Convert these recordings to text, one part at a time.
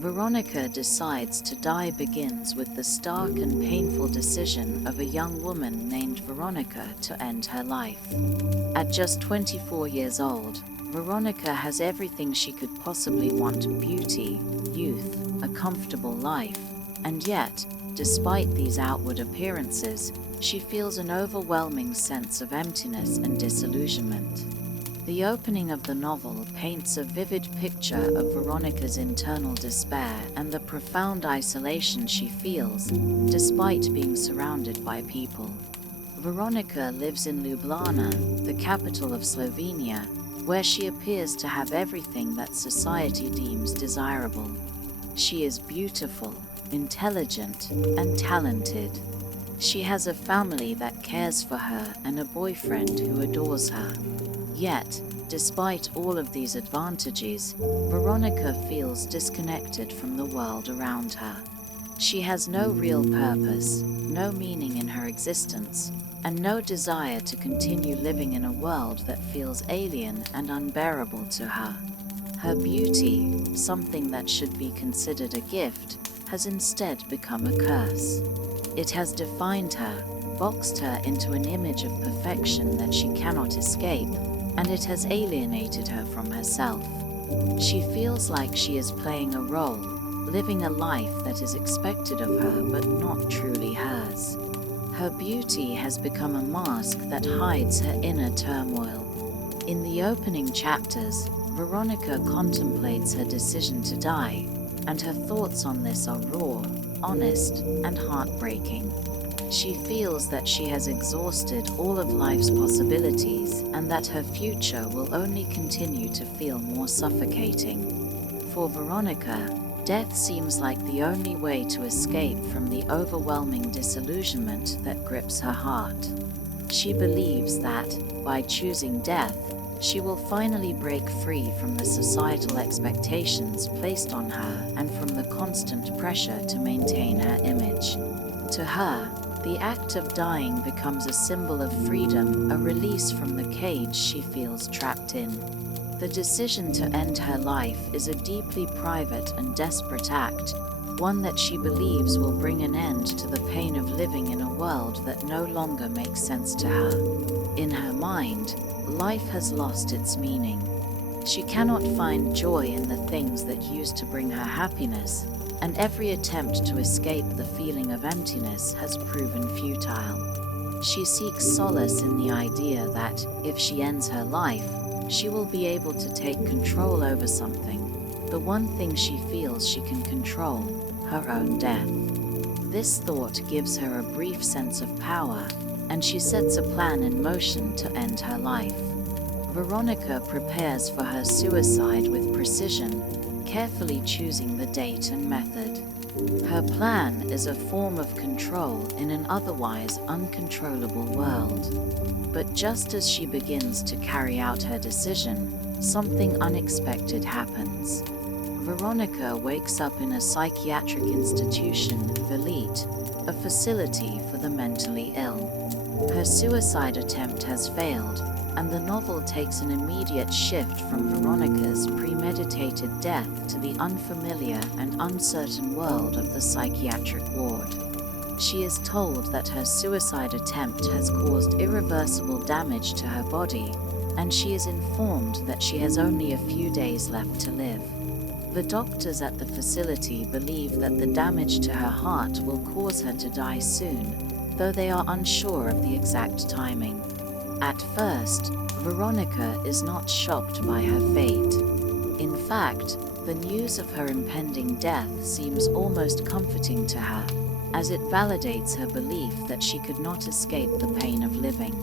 Veronika Decides to Die begins with the stark and painful decision of a young woman named Veronika to end her life. At just 24 years old, Veronika has everything she could possibly want: beauty, youth, a comfortable life, and yet, despite these outward appearances, she feels an overwhelming sense of emptiness and disillusionment. The opening of the novel paints a vivid picture of Veronika's internal despair and the profound isolation she feels, despite being surrounded by people. Veronika lives in Ljubljana, the capital of Slovenia, where she appears to have everything that society deems desirable. She is beautiful, intelligent, and talented. She has a family that cares for her and a boyfriend who adores her. Yet, despite all of these advantages, Veronika feels disconnected from the world around her. She has no real purpose, no meaning in her existence, and no desire to continue living in a world that feels alien and unbearable to her. Her beauty, something that should be considered a gift, has instead become a curse. It has defined her, boxed her into an image of perfection that she cannot escape, and it has alienated her from herself. She feels like she is playing a role, living a life that is expected of her but not truly hers. Her beauty has become a mask that hides her inner turmoil. In the opening chapters, Veronika contemplates her decision to die, and her thoughts on this are raw, honest, and heartbreaking. She feels that she has exhausted all of life's possibilities and that her future will only continue to feel more suffocating. For Veronika, death seems like the only way to escape from the overwhelming disillusionment that grips her heart. She believes that, by choosing death, she will finally break free from the societal expectations placed on her and from the constant pressure to maintain her image. To her, the act of dying becomes a symbol of freedom, a release from the cage she feels trapped in. The decision to end her life is a deeply private and desperate act, one that she believes will bring an end to the pain of living in a world that no longer makes sense to her. In her mind, life has lost its meaning. She cannot find joy in the things that used to bring her happiness, and every attempt to escape the feeling of emptiness has proven futile. She seeks solace in the idea that, if she ends her life, she will be able to take control over something, the one thing she feels she can control, her own death. This thought gives her a brief sense of power, and she sets a plan in motion to end her life. Veronika prepares for her suicide with precision, carefully choosing the date and method. Her plan is a form of control in an otherwise uncontrollable world. But just as she begins to carry out her decision, something unexpected happens. Veronika wakes up in a psychiatric institution, Velite, a facility for the mentally ill. Her suicide attempt has failed, and the novel takes an immediate shift from Veronika's premeditated death to the unfamiliar and uncertain world of the psychiatric ward. She is told that her suicide attempt has caused irreversible damage to her body, and she is informed that she has only a few days left to live. The doctors at the facility believe that the damage to her heart will cause her to die soon, though they are unsure of the exact timing. At first, Veronika is not shocked by her fate. In fact, the news of her impending death seems almost comforting to her, as it validates her belief that she could not escape the pain of living.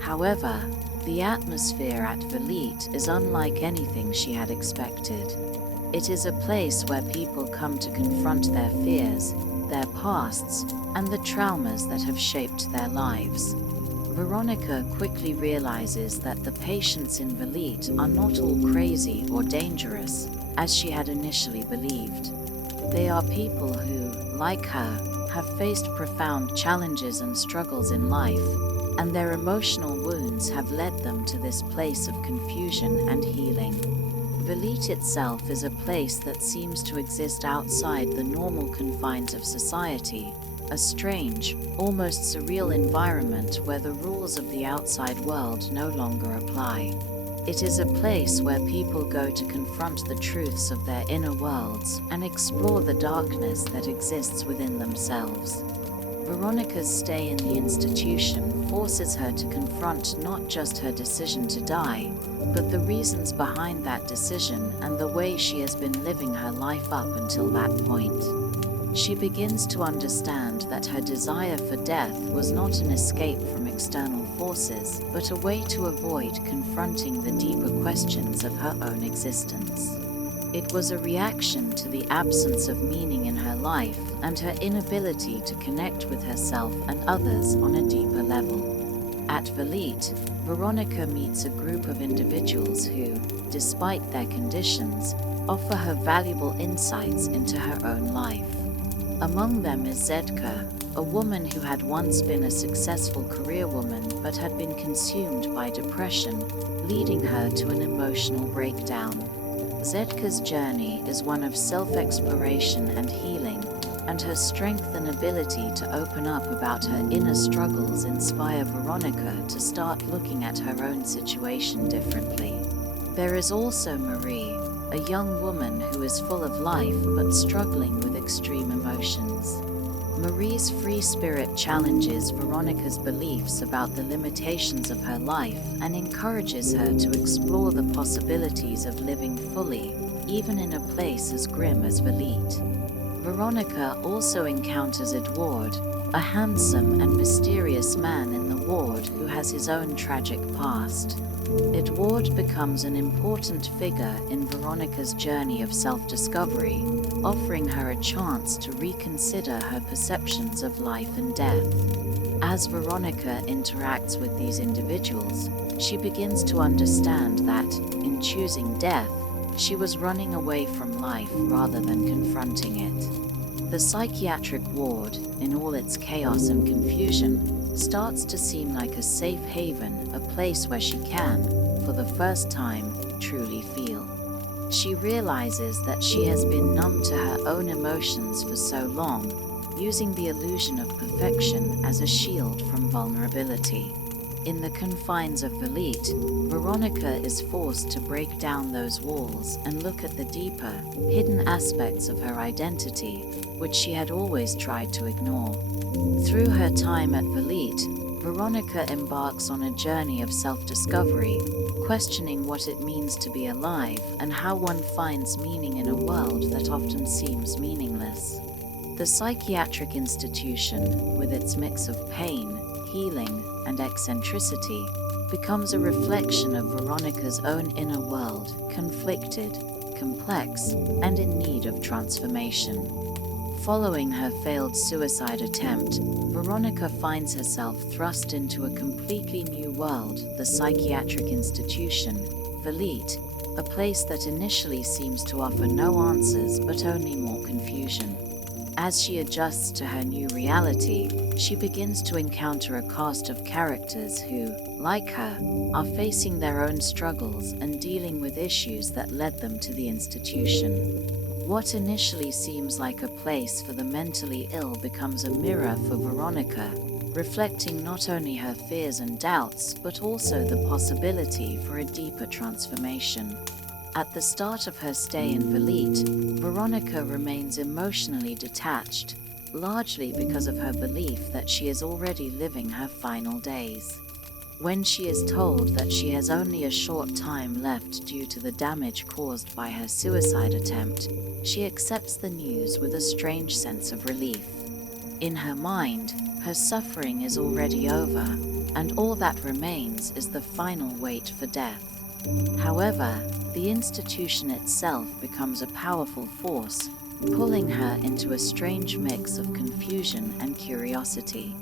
However, the atmosphere at Velite is unlike anything she had expected. It is a place where people come to confront their fears, their pasts, and the traumas that have shaped their lives. Veronika quickly realizes that the patients in Velite are not all crazy or dangerous, as she had initially believed. They are people who, like her, have faced profound challenges and struggles in life, and their emotional wounds have led them to this place of confusion and healing. Velit itself is a place that seems to exist outside the normal confines of society, a strange, almost surreal environment where the rules of the outside world no longer apply. It is a place where people go to confront the truths of their inner worlds and explore the darkness that exists within themselves. Veronika's stay in the institution forces her to confront not just her decision to die, but the reasons behind that decision and the way she has been living her life up until that point. She begins to understand that her desire for death was not an escape from external forces, but a way to avoid confronting the deeper questions of her own existence. It was a reaction to the absence of meaning in her life and her inability to connect with herself and others on a deeper level. At Velit, Veronika meets a group of individuals who, despite their conditions, offer her valuable insights into her own life. Among them is Zedka, a woman who had once been a successful career woman but had been consumed by depression, leading her to an emotional breakdown. Zedka's journey is one of self-exploration and healing, and her strength and ability to open up about her inner struggles inspire Veronika to start looking at her own situation differently. There is also Marie, a young woman who is full of life but struggling with extreme emotions. Marie's free spirit challenges Veronika's beliefs about the limitations of her life and encourages her to explore the possibilities of living fully, even in a place as grim as Velit. Veronika also encounters Edward, a handsome and mysterious man in the ward who has his own tragic past. Edward becomes an important figure in Veronika's journey of self-discovery, offering her a chance to reconsider her perceptions of life and death. As Veronika interacts with these individuals, she begins to understand that, in choosing death, she was running away from life rather than confronting it. The psychiatric ward, in all its chaos and confusion, starts to seem like a safe haven, a place where she can, for the first time, truly feel. She realizes that she has been numb to her own emotions for so long, using the illusion of perfection as a shield from vulnerability. In the confines of Velit, Veronika is forced to break down those walls and look at the deeper, hidden aspects of her identity, which she had always tried to ignore. Through her time at Velit, Veronika embarks on a journey of self-discovery, questioning what it means to be alive and how one finds meaning in a world that often seems meaningless. The psychiatric institution, with its mix of pain, healing, and eccentricity, becomes a reflection of Veronika's own inner world, conflicted, complex, and in need of transformation. Following her failed suicide attempt, Veronika finds herself thrust into a completely new world, the psychiatric institution, Velit, a place that initially seems to offer no answers but only more confusion. As she adjusts to her new reality, she begins to encounter a cast of characters who, like her, are facing their own struggles and dealing with issues that led them to the institution. What initially seems like a place for the mentally ill becomes a mirror for Veronika, reflecting not only her fears and doubts, but also the possibility for a deeper transformation. At the start of her stay in Velit, Veronika remains emotionally detached, largely because of her belief that she is already living her final days. When she is told that she has only a short time left due to the damage caused by her suicide attempt, she accepts the news with a strange sense of relief. In her mind, her suffering is already over, and all that remains is the final wait for death. However, the institution itself becomes a powerful force, pulling her into a strange mix of confusion and curiosity.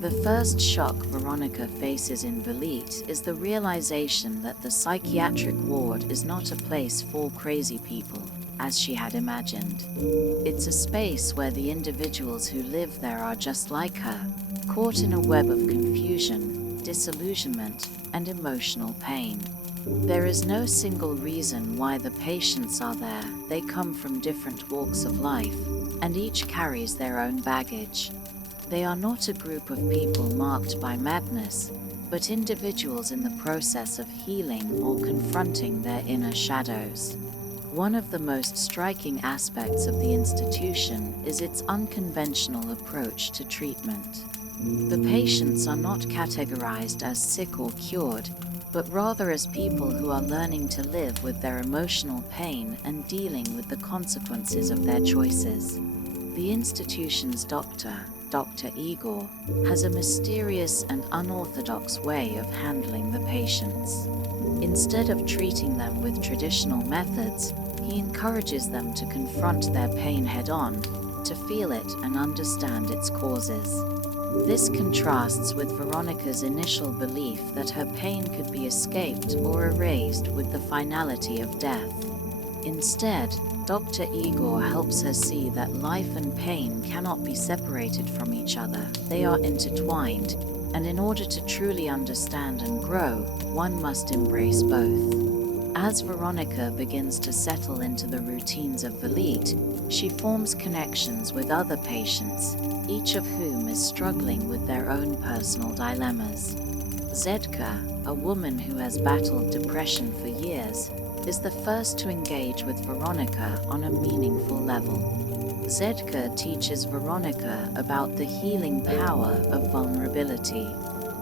The first shock Veronika faces in Velit is the realization that the psychiatric ward is not a place for crazy people, as she had imagined. It's a space where the individuals who live there are just like her, caught in a web of confusion, disillusionment, and emotional pain. There is no single reason why the patients are there. They come from different walks of life, and each carries their own baggage. They are not a group of people marked by madness, but individuals in the process of healing or confronting their inner shadows. One of the most striking aspects of the institution is its unconventional approach to treatment. The patients are not categorized as sick or cured, but rather as people who are learning to live with their emotional pain and dealing with the consequences of their choices. The institution's doctor, Dr. Igor, has a mysterious and unorthodox way of handling the patients. Instead of treating them with traditional methods, he encourages them to confront their pain head-on, to feel it and understand its causes. This contrasts with Veronika's initial belief that her pain could be escaped or erased with the finality of death. Instead, Dr. Igor helps her see that life and pain cannot be separated from each other. They are intertwined, and in order to truly understand and grow, one must embrace both. As Veronika begins to settle into the routines of Velit, she forms connections with other patients, each of whom is struggling with their own personal dilemmas. Zedka, a woman who has battled depression for years, is the first to engage with Veronika on a meaningful level. Zedka teaches Veronika about the healing power of vulnerability.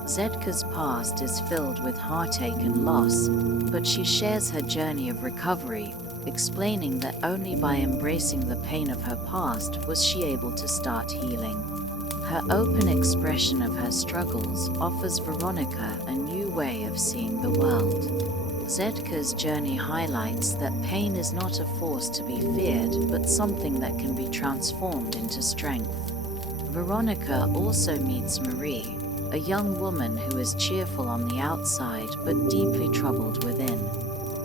Zedka's past is filled with heartache and loss, but she shares her journey of recovery, explaining that only by embracing the pain of her past was she able to start healing. Her open expression of her struggles offers Veronika a new way of seeing the world. Zedka's journey highlights that pain is not a force to be feared, but something that can be transformed into strength. Veronika also meets Marie, a young woman who is cheerful on the outside but deeply troubled within.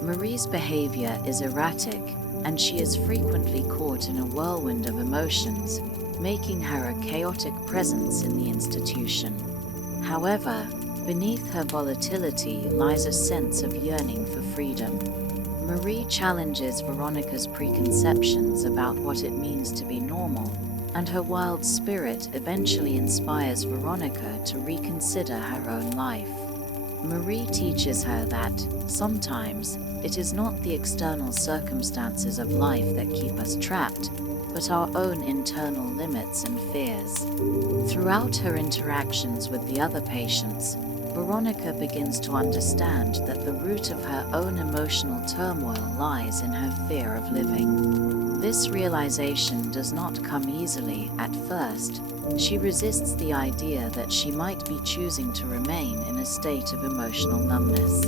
Marie's behavior is erratic, and she is frequently caught in a whirlwind of emotions, making her a chaotic presence in the institution. However, beneath her volatility lies a sense of yearning for freedom. Marie challenges Veronika's preconceptions about what it means to be normal, and her wild spirit eventually inspires Veronika to reconsider her own life. Marie teaches her that, sometimes, it is not the external circumstances of life that keep us trapped, but our own internal limits and fears. Throughout her interactions with the other patients, Veronika begins to understand that the root of her own emotional turmoil lies in her fear of living. This realization does not come easily at first. She resists the idea that she might be choosing to remain in a state of emotional numbness.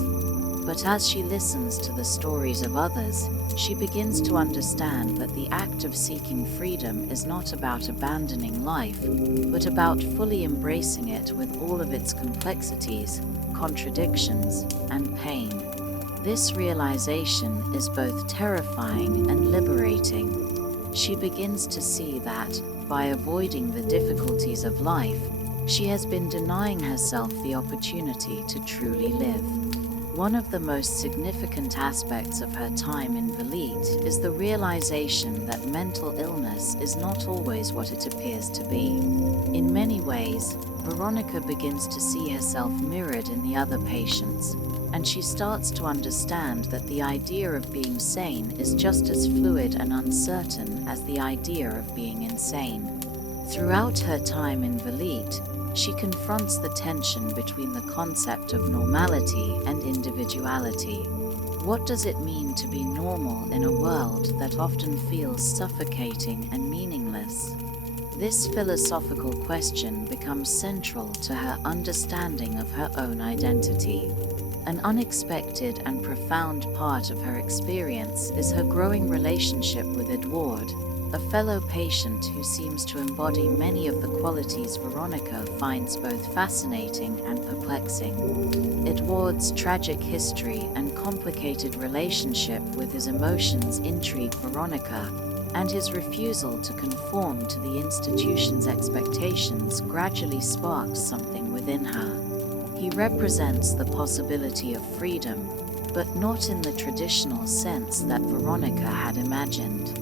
But as she listens to the stories of others, she begins to understand that the act of seeking freedom is not about abandoning life, but about fully embracing it with all of its complexities, contradictions, and pain. This realization is both terrifying and liberating. She begins to see that, by avoiding the difficulties of life, she has been denying herself the opportunity to truly live. One of the most significant aspects of her time in Velit is the realization that mental illness is not always what it appears to be. In many ways, Veronika begins to see herself mirrored in the other patients, and she starts to understand that the idea of being sane is just as fluid and uncertain as the idea of being insane. Throughout her time in Velit, she confronts the tension between the concept of normality and individuality. What does it mean to be normal in a world that often feels suffocating and meaningless? This philosophical question becomes central to her understanding of her own identity. An unexpected and profound part of her experience is her growing relationship with Edward, a fellow patient who seems to embody many of the qualities Veronika finds both fascinating and perplexing. Edward's tragic history and complicated relationship with his emotions intrigue Veronika, and his refusal to conform to the institution's expectations gradually sparks something within her. He represents the possibility of freedom, but not in the traditional sense that Veronika had imagined.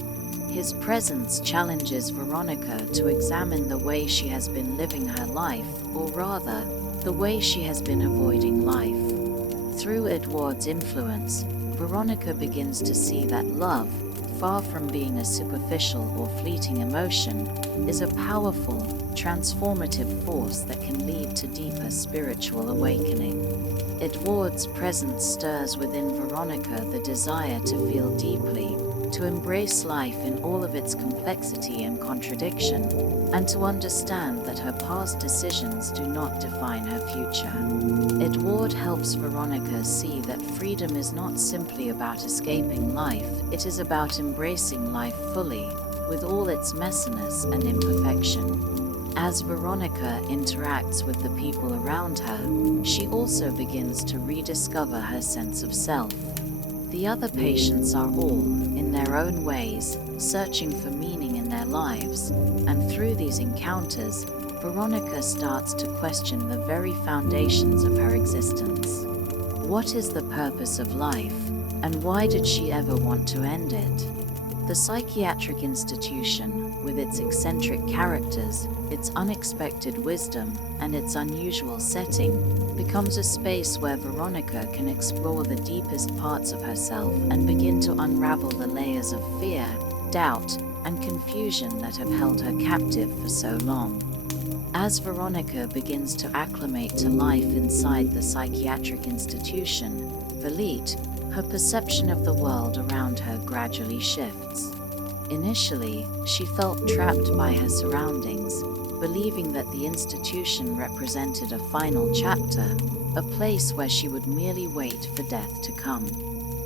His presence challenges Veronika to examine the way she has been living her life, or rather, the way she has been avoiding life. Through Edouard's influence, Veronika begins to see that love, far from being a superficial or fleeting emotion, is a powerful, transformative force that can lead to deeper spiritual awakening. Edouard's presence stirs within Veronika the desire to feel deeply, to embrace life in all of its complexity and contradiction, and to understand that her past decisions do not define her future. Edouard helps Veronika see that freedom is not simply about escaping life, it is about embracing life fully, with all its messiness and imperfection. As Veronika interacts with the people around her, she also begins to rediscover her sense of self. The other patients are all, in their own ways, searching for meaning in their lives, and through these encounters, Veronika starts to question the very foundations of her existence. What is the purpose of life, and why did she ever want to end it? The psychiatric institution, with its eccentric characters, its unexpected wisdom, and its unusual setting, becomes a space where Veronika can explore the deepest parts of herself and begin to unravel the layers of fear, doubt, and confusion that have held her captive for so long. As Veronika begins to acclimate to life inside the psychiatric institution, Velit, her perception of the world around her gradually shifts. Initially, she felt trapped by her surroundings, believing that the institution represented a final chapter, a place where she would merely wait for death to come.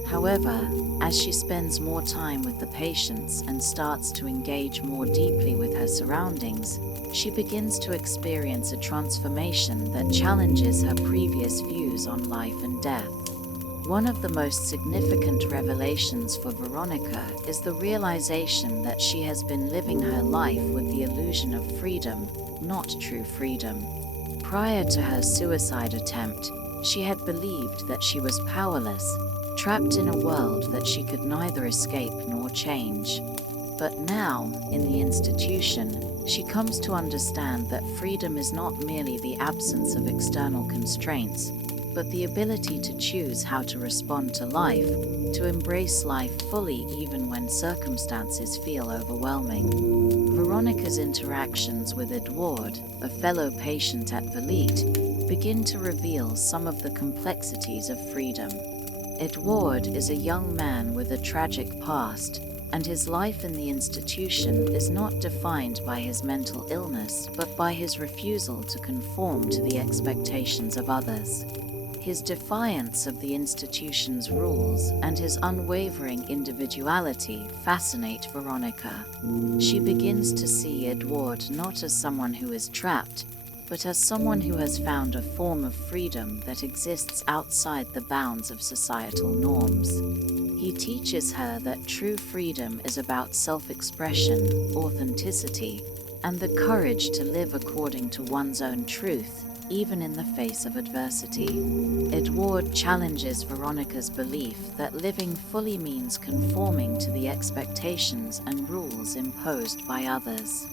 However, as she spends more time with the patients and starts to engage more deeply with her surroundings, she begins to experience a transformation that challenges her previous views on life and death. One of the most significant revelations for Veronika is the realization that she has been living her life with the illusion of freedom, not true freedom. Prior to her suicide attempt, she had believed that she was powerless, trapped in a world that she could neither escape nor change. But now, in the institution, she comes to understand that freedom is not merely the absence of external constraints, but the ability to choose how to respond to life, to embrace life fully even when circumstances feel overwhelming. Veronika's interactions with Edouard, a fellow patient at Velit, begin to reveal some of the complexities of freedom. Edouard is a young man with a tragic past, and his life in the institution is not defined by his mental illness, but by his refusal to conform to the expectations of others. His defiance of the institution's rules and his unwavering individuality fascinate Veronika. She begins to see Edouard not as someone who is trapped, but as someone who has found a form of freedom that exists outside the bounds of societal norms. He teaches her that true freedom is about self-expression, authenticity, and the courage to live according to one's own truth, even in the face of adversity. Edouard challenges Veronika's belief that living fully means conforming to the expectations and rules imposed by others.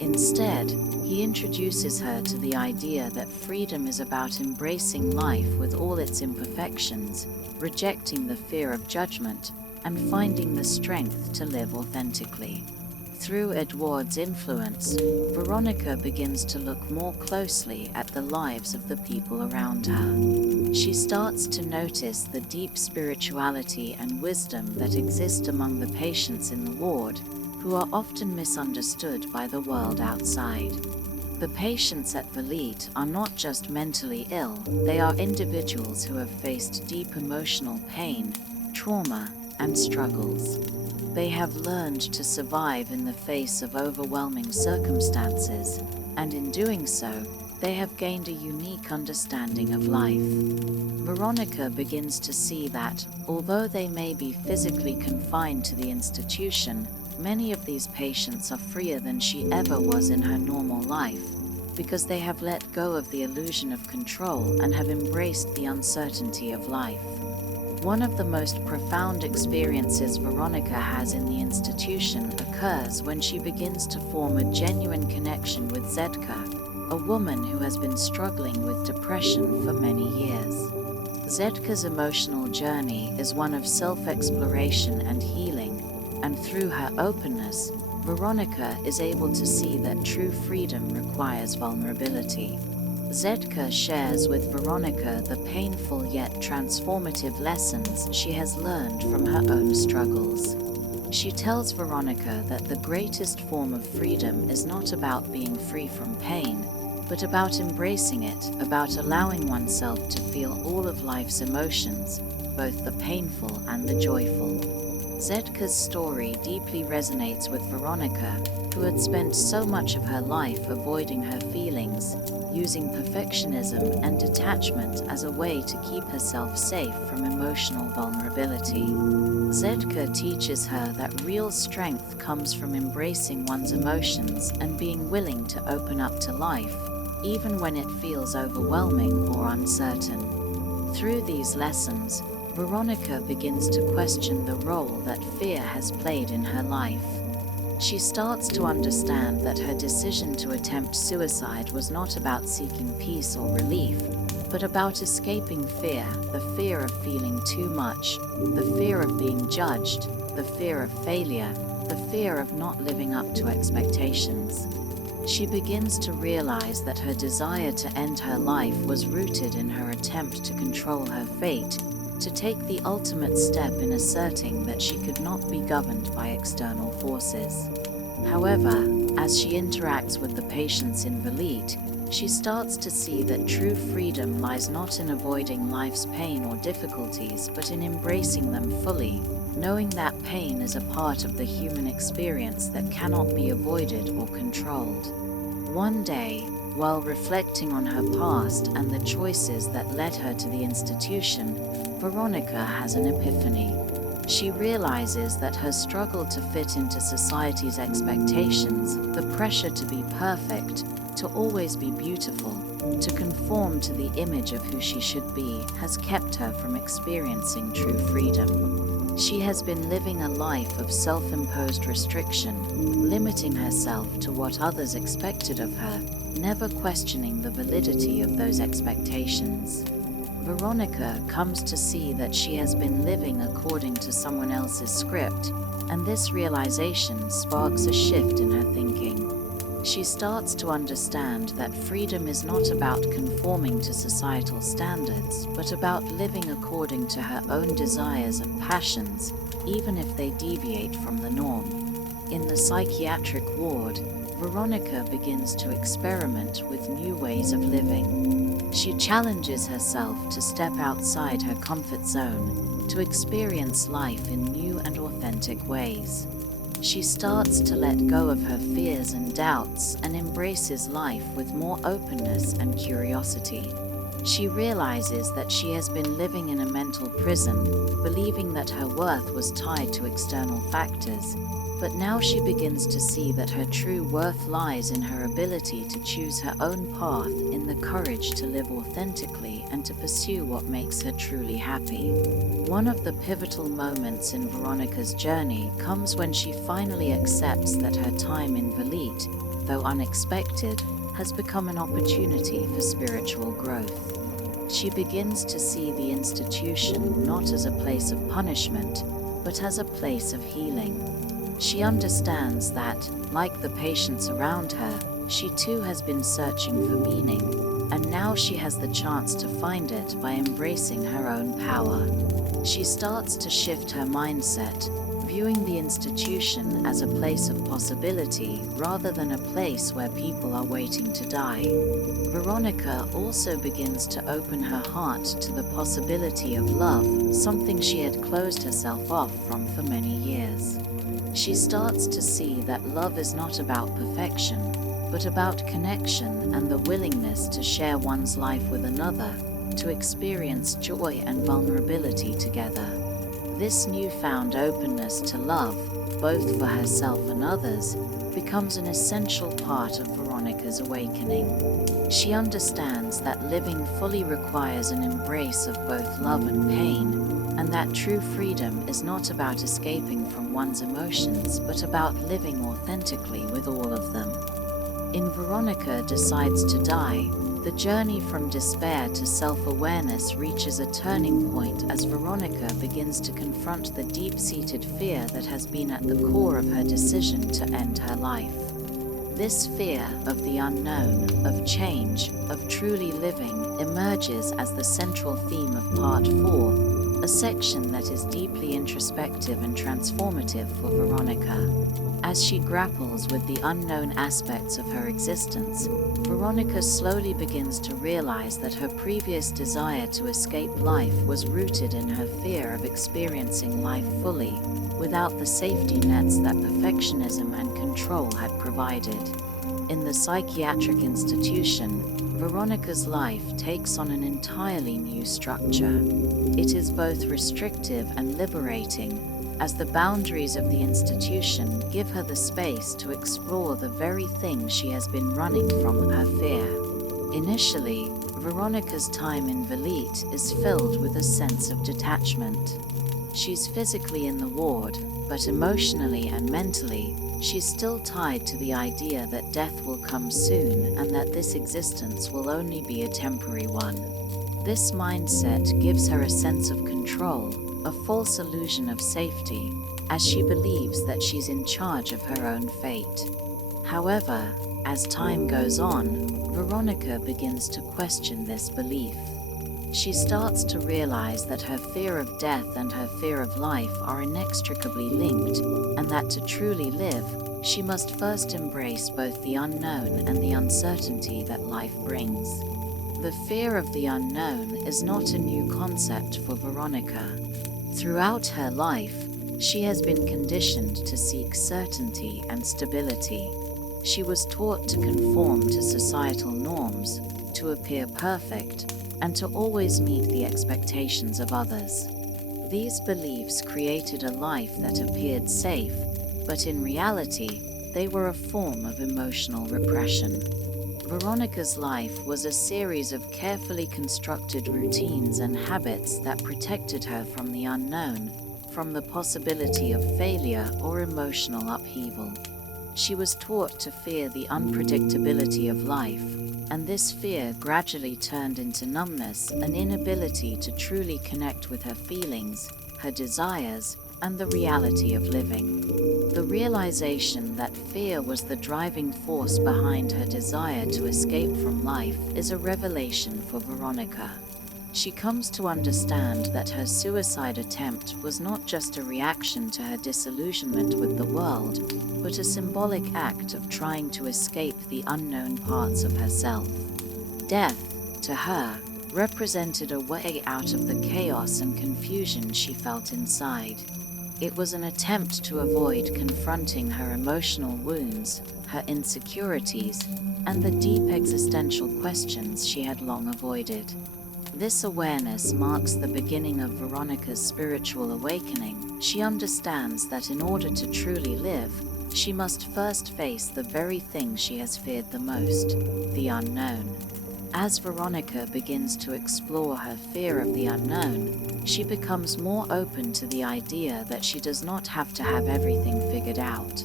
Instead, he introduces her to the idea that freedom is about embracing life with all its imperfections, rejecting the fear of judgment, and finding the strength to live authentically. Through Edouard's influence, Veronika begins to look more closely at the lives of the people around her. She starts to notice the deep spirituality and wisdom that exist among the patients in the ward, who are often misunderstood by the world outside. The patients at Velit are not just mentally ill, they are individuals who have faced deep emotional pain, trauma, and struggles. They have learned to survive in the face of overwhelming circumstances, and in doing so, they have gained a unique understanding of life. Veronika begins to see that, although they may be physically confined to the institution, many of these patients are freer than she ever was in her normal life, because they have let go of the illusion of control and have embraced the uncertainty of life. One of the most profound experiences Veronika has in the institution occurs when she begins to form a genuine connection with Zetka, a woman who has been struggling with depression for many years. Zetka's emotional journey is one of self-exploration and healing, and through her openness, Veronika is able to see that true freedom requires vulnerability. Zetka shares with Veronika the painful yet transformative lessons she has learned from her own struggles. She tells Veronika that the greatest form of freedom is not about being free from pain, but about embracing it, about allowing oneself to feel all of life's emotions, both the painful and the joyful. Zetka's story deeply resonates with Veronika, who had spent so much of her life avoiding her feelings, using perfectionism and detachment as a way to keep herself safe from emotional vulnerability. Zetka teaches her that real strength comes from embracing one's emotions and being willing to open up to life, even when it feels overwhelming or uncertain. Through these lessons, Veronika begins to question the role that fear has played in her life. She starts to understand that her decision to attempt suicide was not about seeking peace or relief, but about escaping fear, the fear of feeling too much, the fear of being judged, the fear of failure, the fear of not living up to expectations. She begins to realize that her desire to end her life was rooted in her attempt to control her fate, to take the ultimate step in asserting that she could not be governed by external forces. However, as she interacts with the patients in Velit, she starts to see that true freedom lies not in avoiding life's pain or difficulties, but in embracing them fully, knowing that pain is a part of the human experience that cannot be avoided or controlled. One day, while reflecting on her past and the choices that led her to the institution, Veronika has an epiphany. She realizes that her struggle to fit into society's expectations, the pressure to be perfect, to always be beautiful, to conform to the image of who she should be, has kept her from experiencing true freedom. She has been living a life of self-imposed restriction, limiting herself to what others expected of her, never questioning the validity of those expectations. Veronika comes to see that she has been living according to someone else's script, and this realization sparks a shift in her thinking. She starts to understand that freedom is not about conforming to societal standards, but about living according to her own desires and passions, even if they deviate from the norm. In the psychiatric ward, Veronika begins to experiment with new ways of living. She challenges herself to step outside her comfort zone, to experience life in new and authentic ways. She starts to let go of her fears and doubts and embraces life with more openness and curiosity. She realizes that she has been living in a mental prison, believing that her worth was tied to external factors, but now she begins to see that her true worth lies in her ability to choose her own path, in the courage to live authentically and to pursue what makes her truly happy. One of the pivotal moments in Veronika's journey comes when she finally accepts that her time in Velit, though unexpected, has become an opportunity for spiritual growth. She begins to see the institution not as a place of punishment, but as a place of healing. She understands that, like the patients around her, she too has been searching for meaning, and now she has the chance to find it by embracing her own power. She starts to shift her mindset, viewing the institution as a place of possibility rather than a place where people are waiting to die. Veronika also begins to open her heart to the possibility of love, something she had closed herself off from for many years. She starts to see that love is not about perfection, but about connection and the willingness to share one's life with another, to experience joy and vulnerability together. This newfound openness to love, both for herself and others, becomes an essential part of Veronika's awakening. She understands that living fully requires an embrace of both love and pain, and that true freedom is not about escaping from one's emotions, but about living authentically with all of them. In Veronika Decides to Die, the journey from despair to self-awareness reaches a turning point as Veronika begins to confront the deep-seated fear that has been at the core of her decision to end her life. This fear of the unknown, of change, of truly living, emerges as the central theme of Part 4, a section that is deeply introspective and transformative for Veronika. As she grapples with the unknown aspects of her existence, Veronika slowly begins to realize that her previous desire to escape life was rooted in her fear of experiencing life fully, without the safety nets that perfectionism and control had provided. In the psychiatric institution, Veronika's life takes on an entirely new structure. It is both restrictive and liberating, as the boundaries of the institution give her the space to explore the very thing she has been running from, her fear. Initially, Veronika's time in Velite is filled with a sense of detachment. She's physically in the ward, but emotionally and mentally, she's still tied to the idea that death will come soon and that this existence will only be a temporary one. This mindset gives her a sense of control, a false illusion of safety, as she believes that she's in charge of her own fate. However, as time goes on, Veronika begins to question this belief. She starts to realize that her fear of death and her fear of life are inextricably linked, and that to truly live, she must first embrace both the unknown and the uncertainty that life brings. The fear of the unknown is not a new concept for Veronika. Throughout her life, she has been conditioned to seek certainty and stability. She was taught to conform to societal norms, to appear perfect, and to always meet the expectations of others. These beliefs created a life that appeared safe, but in reality, they were a form of emotional repression. Veronika's life was a series of carefully constructed routines and habits that protected her from the unknown, from the possibility of failure or emotional upheaval. She was taught to fear the unpredictability of life, and this fear gradually turned into numbness, an inability to truly connect with her feelings, her desires, and the reality of living. The realization that fear was the driving force behind her desire to escape from life is a revelation for Veronika. She comes to understand that her suicide attempt was not just a reaction to her disillusionment with the world, but a symbolic act of trying to escape the unknown parts of herself. Death, to her, represented a way out of the chaos and confusion she felt inside. It was an attempt to avoid confronting her emotional wounds, her insecurities, and the deep existential questions she had long avoided. This awareness marks the beginning of Veronika's spiritual awakening. She understands that in order to truly live, she must first face the very thing she has feared the most, the unknown. As Veronika begins to explore her fear of the unknown, she becomes more open to the idea that she does not have to have everything figured out.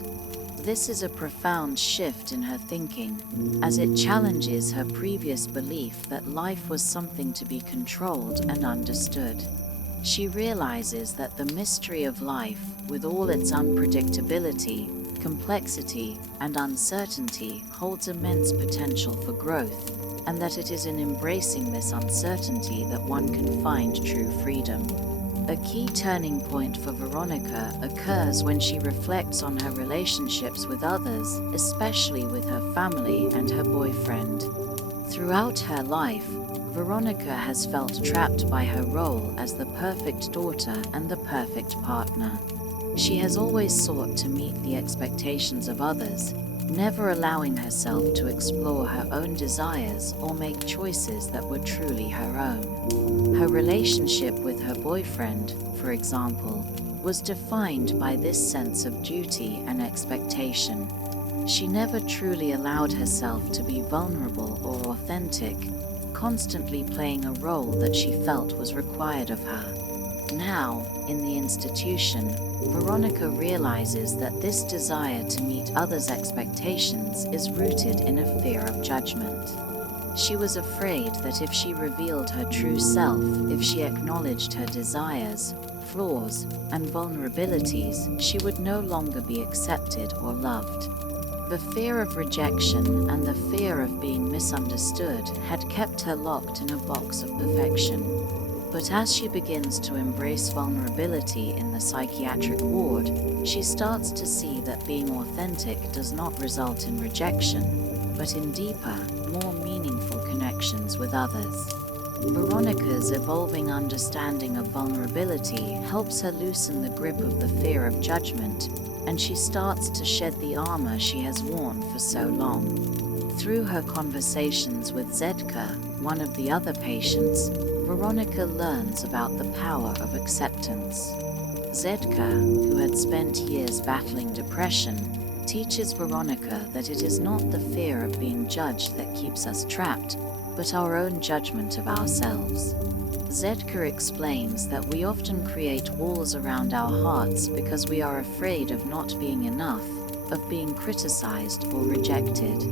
This is a profound shift in her thinking, as it challenges her previous belief that life was something to be controlled and understood. She realizes that the mystery of life, with all its unpredictability, complexity, and uncertainty, holds immense potential for growth, and that it is in embracing this uncertainty that one can find true freedom. A key turning point for Veronika occurs when she reflects on her relationships with others, especially with her family and her boyfriend. Throughout her life, Veronika has felt trapped by her role as the perfect daughter and the perfect partner. She has always sought to meet the expectations of others, never allowing herself to explore her own desires or make choices that were truly her own. Her relationship with her boyfriend, for example, was defined by this sense of duty and expectation. She never truly allowed herself to be vulnerable or authentic, constantly playing a role that she felt was required of her. Now, in the institution, Veronika realizes that this desire to meet others' expectations is rooted in a fear of judgment. She was afraid that if she revealed her true self, if she acknowledged her desires, flaws, and vulnerabilities, she would no longer be accepted or loved. The fear of rejection and the fear of being misunderstood had kept her locked in a box of perfection. But as she begins to embrace vulnerability in the psychiatric ward, she starts to see that being authentic does not result in rejection, but in deeper, more meaningful connections with others. Veronika's evolving understanding of vulnerability helps her loosen the grip of the fear of judgment, and she starts to shed the armor she has worn for so long. Through her conversations with Zedka, one of the other patients, Veronika learns about the power of acceptance. Zedka, who had spent years battling depression, teaches Veronika that it is not the fear of being judged that keeps us trapped, but our own judgment of ourselves. Zedka explains that we often create walls around our hearts because we are afraid of not being enough, of being criticized or rejected.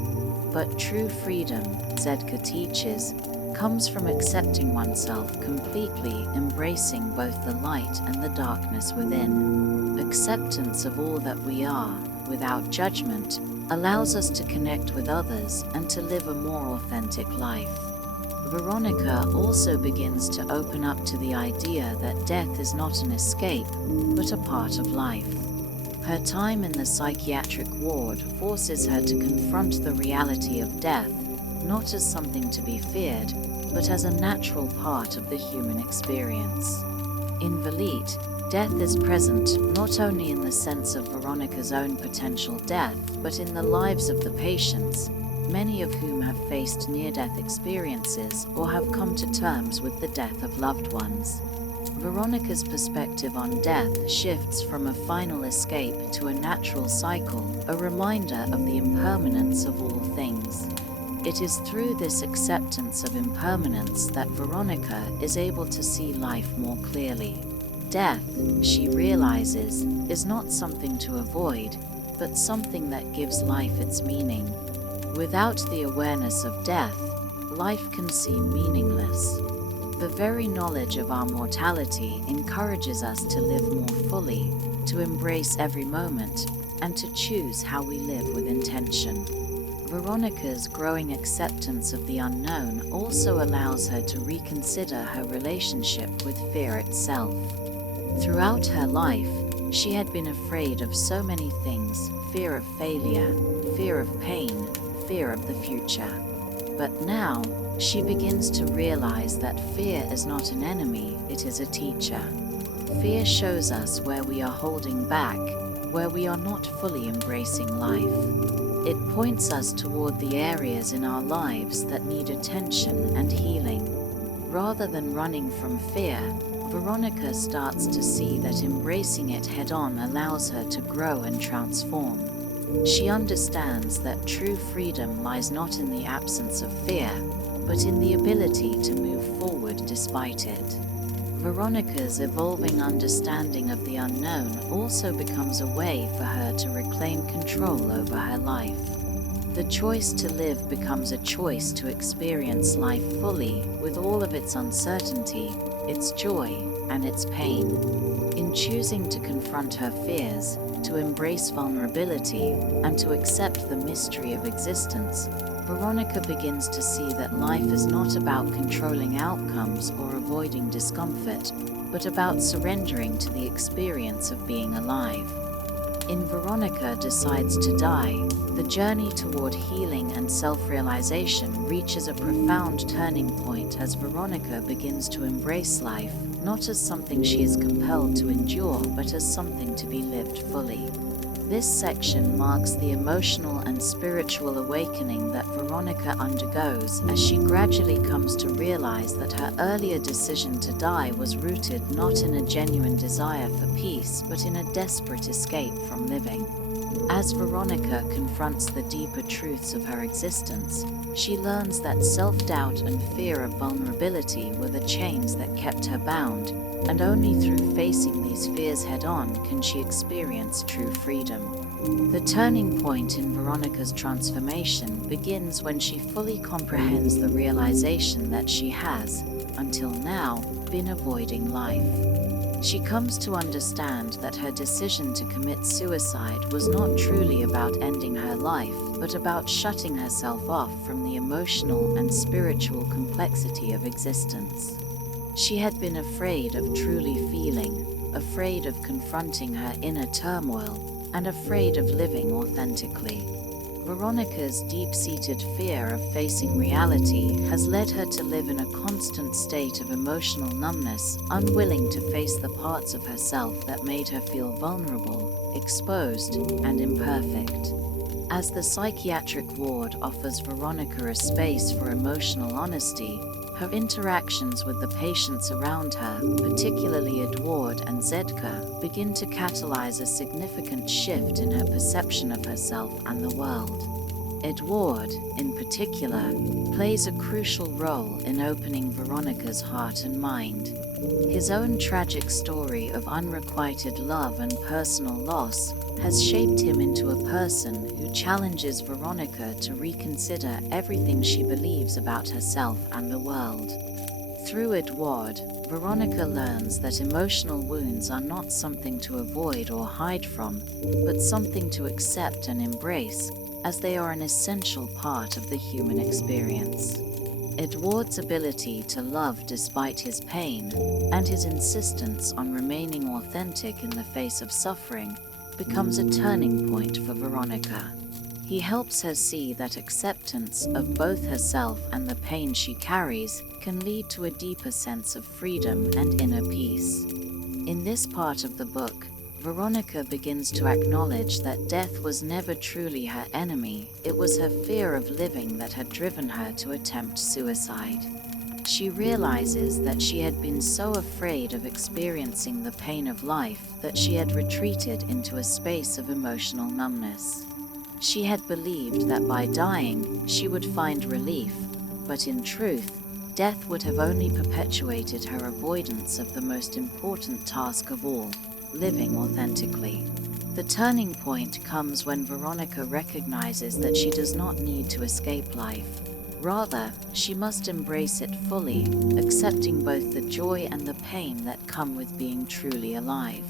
But true freedom, Zedka teaches, comes from accepting oneself completely, embracing both the light and the darkness within. Acceptance of all that we are, without judgment, allows us to connect with others and to live a more authentic life. Veronika also begins to open up to the idea that death is not an escape, but a part of life. Her time in the psychiatric ward forces her to confront the reality of death, not as something to be feared, but as a natural part of the human experience. In Velit, death is present not only in the sense of Veronika's own potential death, but in the lives of the patients, many of whom have faced near-death experiences or have come to terms with the death of loved ones. Veronika's perspective on death shifts from a final escape to a natural cycle, a reminder of the impermanence of all things. It is through this acceptance of impermanence that Veronika is able to see life more clearly. Death, she realizes, is not something to avoid, but something that gives life its meaning. Without the awareness of death, life can seem meaningless. The very knowledge of our mortality encourages us to live more fully, to embrace every moment, and to choose how we live with intention. Veronika's growing acceptance of the unknown also allows her to reconsider her relationship with fear itself. Throughout her life, she had been afraid of so many things: fear of failure, fear of pain, fear of the future. But now, she begins to realize that fear is not an enemy, it is a teacher. Fear shows us where we are holding back, where we are not fully embracing life. It points us toward the areas in our lives that need attention and healing. Rather than running from fear, Veronika starts to see that embracing it head-on allows her to grow and transform. She understands that true freedom lies not in the absence of fear, but in the ability to move forward despite it. Veronika's evolving understanding of the unknown also becomes a way for her to reclaim control over her life. The choice to live becomes a choice to experience life fully, with all of its uncertainty, its joy, and its pain. In choosing to confront her fears, to embrace vulnerability, and to accept the mystery of existence, Veronika begins to see that life is not about controlling outcomes or avoiding discomfort, but about surrendering to the experience of being alive. In Veronika Decides to Die, the journey toward healing and self-realization reaches a profound turning point as Veronika begins to embrace life, not as something she is compelled to endure, but as something to be lived fully. This section marks the emotional and spiritual awakening that Veronika undergoes as she gradually comes to realize that her earlier decision to die was rooted not in a genuine desire for peace, but in a desperate escape from living. As Veronika confronts the deeper truths of her existence, she learns that self-doubt and fear of vulnerability were the chains that kept her bound, and only through facing these fears head-on can she experience true freedom. The turning point in Veronica's transformation begins when she fully comprehends the realization that she has, until now, been avoiding life. She comes to understand that her decision to commit suicide was not truly about ending her life, but about shutting herself off from the emotional and spiritual complexity of existence. She had been afraid of truly feeling, afraid of confronting her inner turmoil, and afraid of living authentically. Veronica's deep-seated fear of facing reality has led her to live in a constant state of emotional numbness, unwilling to face the parts of herself that made her feel vulnerable, exposed, and imperfect. As the psychiatric ward offers Veronica a space for emotional honesty, her interactions with the patients around her, particularly Edward and Zedka, begin to catalyze a significant shift in her perception of herself and the world. Edward, in particular, plays a crucial role in opening Veronica's heart and mind. His own tragic story of unrequited love and personal loss has shaped him into a person who challenges Veronica to reconsider everything she believes about herself and the world. Through Edward, Veronica learns that emotional wounds are not something to avoid or hide from, but something to accept and embrace, as they are an essential part of the human experience. Edward's ability to love despite his pain, and his insistence on remaining authentic in the face of suffering, becomes a turning point for Veronica. He helps her see that acceptance of both herself and the pain she carries can lead to a deeper sense of freedom and inner peace. In this part of the book, Veronica begins to acknowledge that death was never truly her enemy. It was her fear of living that had driven her to attempt suicide. She realizes that she had been so afraid of experiencing the pain of life that she had retreated into a space of emotional numbness. She had believed that by dying, she would find relief, but in truth, death would have only perpetuated her avoidance of the most important task of all, living authentically. The turning point comes when Veronica recognizes that she does not need to escape life. Rather, she must embrace it fully, accepting both the joy and the pain that come with being truly alive.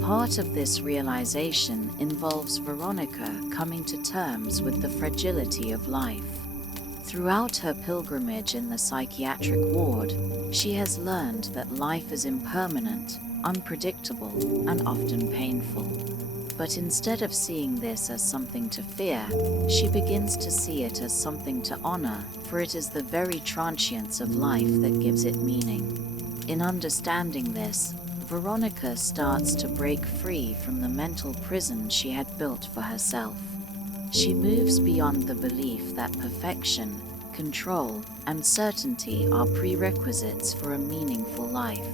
Part of this realization involves Veronica coming to terms with the fragility of life. Throughout her pilgrimage in the psychiatric ward, she has learned that life is impermanent, unpredictable, and often painful. But instead of seeing this as something to fear, she begins to see it as something to honor, for it is the very transience of life that gives it meaning. In understanding this, Veronica starts to break free from the mental prison she had built for herself. She moves beyond the belief that perfection, control, and certainty are prerequisites for a meaningful life.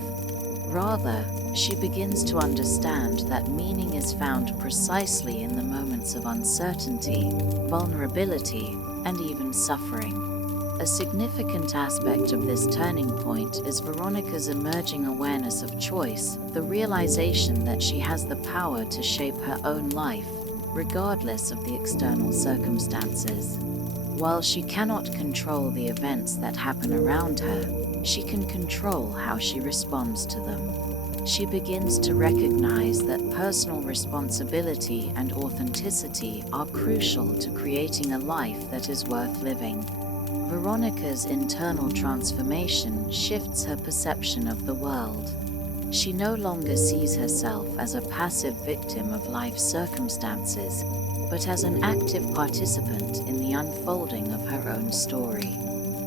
Rather, she begins to understand that meaning is found precisely in the moments of uncertainty, vulnerability, and even suffering. A significant aspect of this turning point is Veronica's emerging awareness of choice, the realization that she has the power to shape her own life, regardless of the external circumstances. While she cannot control the events that happen around her, she can control how she responds to them. She begins to recognize that personal responsibility and authenticity are crucial to creating a life that is worth living. Veronica's internal transformation shifts her perception of the world. She no longer sees herself as a passive victim of life's circumstances, but as an active participant in the unfolding of her own story.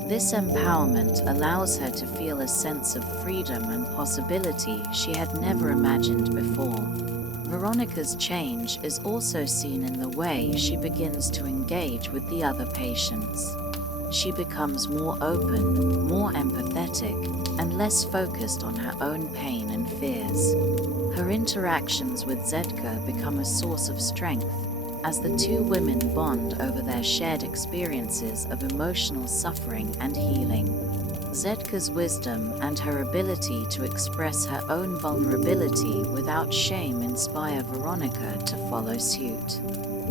This empowerment allows her to feel a sense of freedom and possibility she had never imagined before. Veronica's change is also seen in the way she begins to engage with the other patients. She becomes more open, more empathetic, and less focused on her own pain and fears. Her interactions with Zedka become a source of strength, as the two women bond over their shared experiences of emotional suffering and healing. Zedka's wisdom and her ability to express her own vulnerability without shame inspire Veronika to follow suit.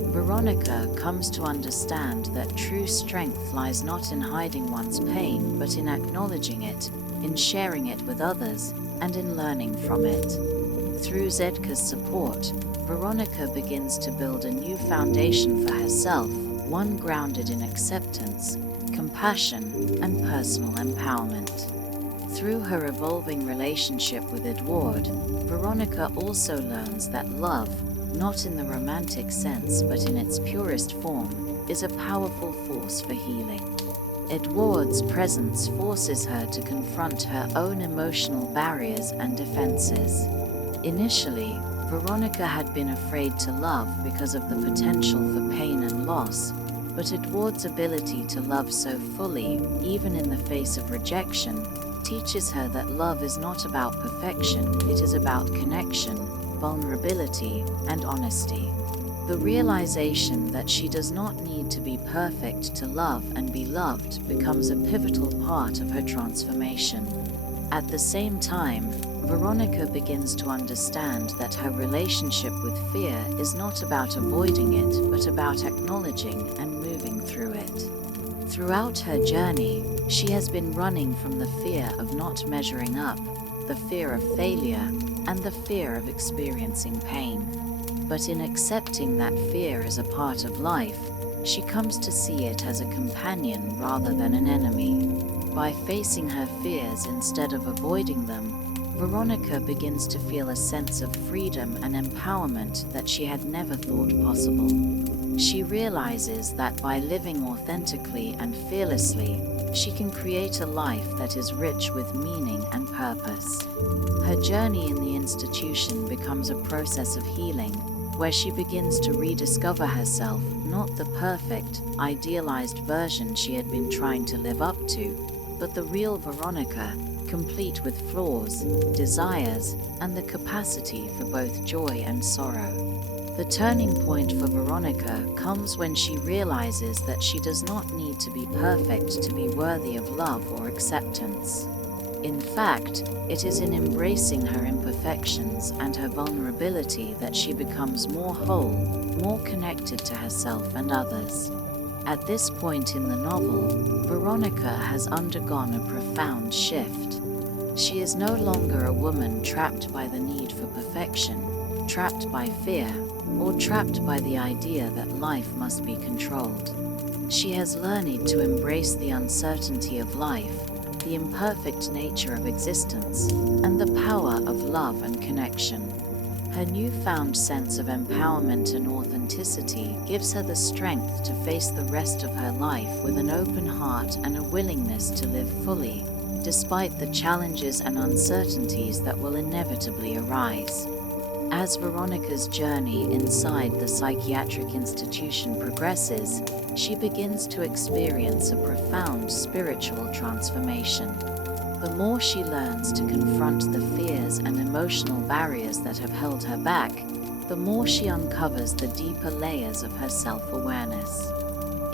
Veronika comes to understand that true strength lies not in hiding one's pain, but in acknowledging it, in sharing it with others, and in learning from it. Through Zedka's support, Veronika begins to build a new foundation for herself, one grounded in acceptance, compassion, and personal empowerment. Through her evolving relationship with Edward, Veronika also learns that love, not in the romantic sense but in its purest form, is a powerful force for healing. Edward's presence forces her to confront her own emotional barriers and defenses. Initially, Veronika had been afraid to love because of the potential for pain and loss, but Edward's ability to love so fully, even in the face of rejection, teaches her that love is not about perfection, it is about connection, vulnerability, and honesty. The realization that she does not need to be perfect to love and be loved becomes a pivotal part of her transformation. At the same time, Veronika begins to understand that her relationship with fear is not about avoiding it, but about acknowledging and moving through it. Throughout her journey, she has been running from the fear of not measuring up, the fear of failure, and the fear of experiencing pain. But in accepting that fear as a part of life, she comes to see it as a companion rather than an enemy. By facing her fears instead of avoiding them, Veronika begins to feel a sense of freedom and empowerment that she had never thought possible. She realizes that by living authentically and fearlessly, she can create a life that is rich with meaning and purpose. Her journey in the institution becomes a process of healing, where she begins to rediscover herself, not the perfect, idealized version she had been trying to live up to, but the real Veronika, complete with flaws, desires, and the capacity for both joy and sorrow. The turning point for Veronika comes when she realizes that she does not need to be perfect to be worthy of love or acceptance. In fact, it is in embracing her imperfections and her vulnerability that she becomes more whole, more connected to herself and others. At this point in the novel, Veronika has undergone a profound shift. She is no longer a woman trapped by the need for perfection, trapped by fear, or trapped by the idea that life must be controlled. She has learned to embrace the uncertainty of life, the imperfect nature of existence, and the power of love and connection. Her newfound sense of empowerment and authenticity gives her the strength to face the rest of her life with an open heart and a willingness to live fully, despite the challenges and uncertainties that will inevitably arise. As Veronika's journey inside the psychiatric institution progresses, she begins to experience a profound spiritual transformation. The more she learns to confront the fears and emotional barriers that have held her back, the more she uncovers the deeper layers of her self-awareness.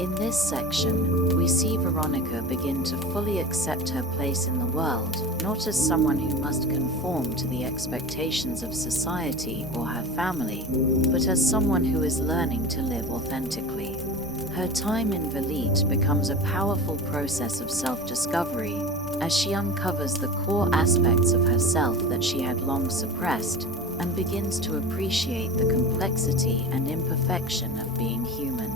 In this section, we see Veronika begin to fully accept her place in the world, not as someone who must conform to the expectations of society or her family, but as someone who is learning to live authentically. Her time in Velit becomes a powerful process of self-discovery, as she uncovers the core aspects of herself that she had long suppressed, and begins to appreciate the complexity and imperfection of being human.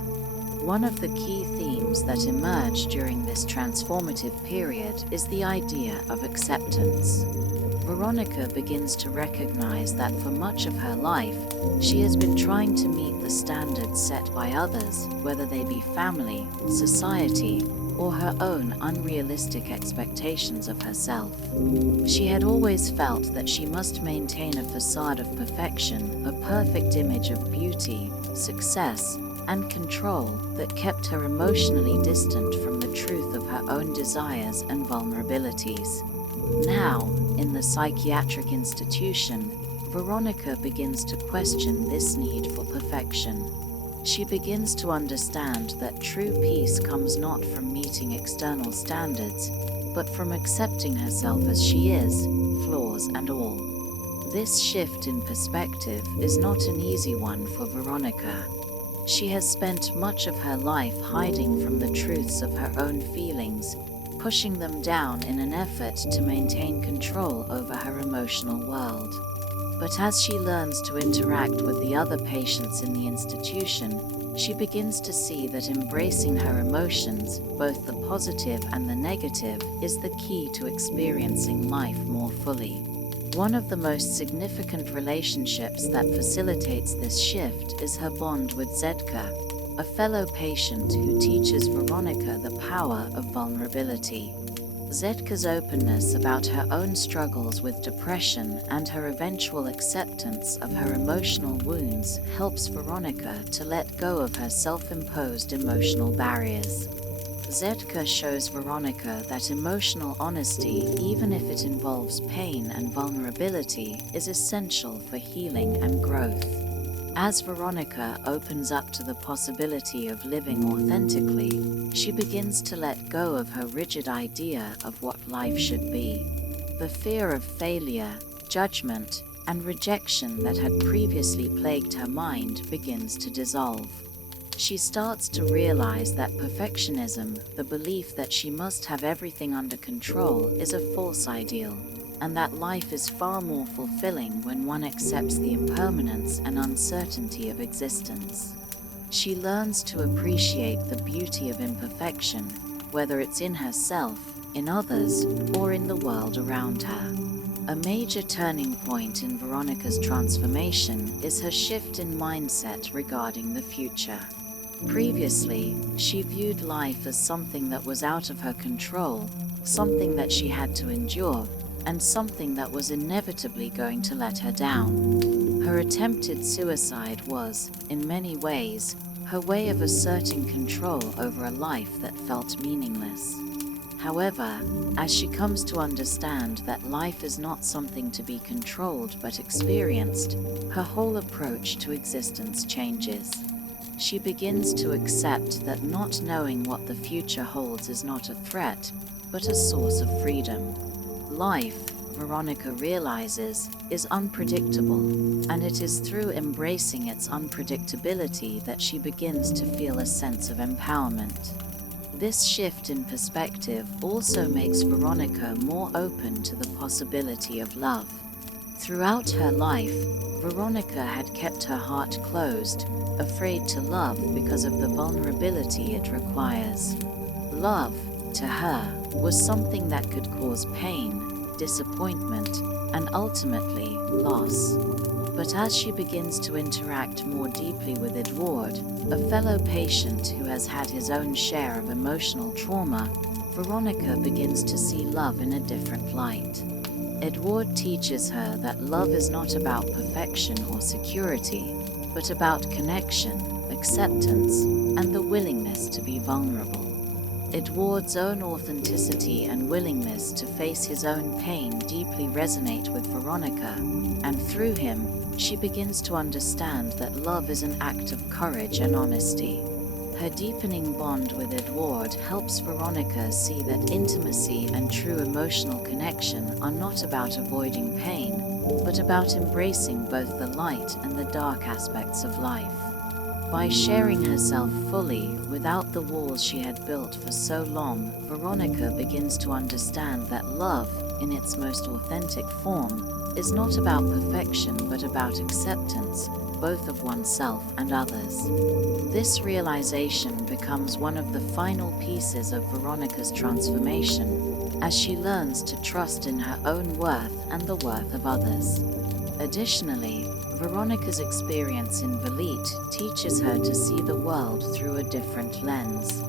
One of the key themes that emerge during this transformative period is the idea of acceptance. Veronika begins to recognize that for much of her life, she has been trying to meet the standards set by others, whether they be family, society, or her own unrealistic expectations of herself. She had always felt that she must maintain a facade of perfection, a perfect image of beauty, success, and control that kept her emotionally distant from the truth of her own desires and vulnerabilities. Now, in the psychiatric institution, Veronika begins to question this need for perfection. She begins to understand that true peace comes not from meeting external standards, but from accepting herself as she is, flaws and all. This shift in perspective is not an easy one for Veronika. She has spent much of her life hiding from the truths of her own feelings, pushing them down in an effort to maintain control over her emotional world. But as she learns to interact with the other patients in the institution, she begins to see that embracing her emotions, both the positive and the negative, is the key to experiencing life more fully. One of the most significant relationships that facilitates this shift is her bond with Zedka, a fellow patient who teaches Veronika the power of vulnerability. Zedka's openness about her own struggles with depression and her eventual acceptance of her emotional wounds helps Veronika to let go of her self-imposed emotional barriers. Zedka shows Veronika that emotional honesty, even if it involves pain and vulnerability, is essential for healing and growth. As Veronika opens up to the possibility of living authentically, she begins to let go of her rigid idea of what life should be. The fear of failure, judgment, and rejection that had previously plagued her mind begins to dissolve. She starts to realize that perfectionism, the belief that she must have everything under control, is a false ideal, and that life is far more fulfilling when one accepts the impermanence and uncertainty of existence. She learns to appreciate the beauty of imperfection, whether it's in herself, in others, or in the world around her. A major turning point in Veronika's transformation is her shift in mindset regarding the future. Previously, she viewed life as something that was out of her control, something that she had to endure, and something that was inevitably going to let her down. Her attempted suicide was, in many ways, her way of asserting control over a life that felt meaningless. However, as she comes to understand that life is not something to be controlled but experienced, her whole approach to existence changes. She begins to accept that not knowing what the future holds is not a threat, but a source of freedom. Life, Veronika realizes, is unpredictable, and it is through embracing its unpredictability that she begins to feel a sense of empowerment. This shift in perspective also makes Veronika more open to the possibility of love. Throughout her life, Veronika had kept her heart closed, afraid to love because of the vulnerability it requires. Love, to her, was something that could cause pain, disappointment, and ultimately loss. But as she begins to interact more deeply with Edward, a fellow patient who has had his own share of emotional trauma, Veronika begins to see love in a different light. Edward teaches her that love is not about perfection or security, but about connection, acceptance, and the willingness to be vulnerable. Edward's own authenticity and willingness to face his own pain deeply resonate with Veronika, and through him, she begins to understand that love is an act of courage and honesty. Her deepening bond with Edward helps Veronika see that intimacy and true emotional connection are not about avoiding pain, but about embracing both the light and the dark aspects of life. By sharing herself fully, without the walls she had built for so long, Veronika begins to understand that love, in its most authentic form, is not about perfection but about acceptance, both of oneself and others. This realization becomes one of the final pieces of Veronika's transformation, as she learns to trust in her own worth and the worth of others. Additionally, Veronika's experience in Velit teaches her to see the world through a different lens.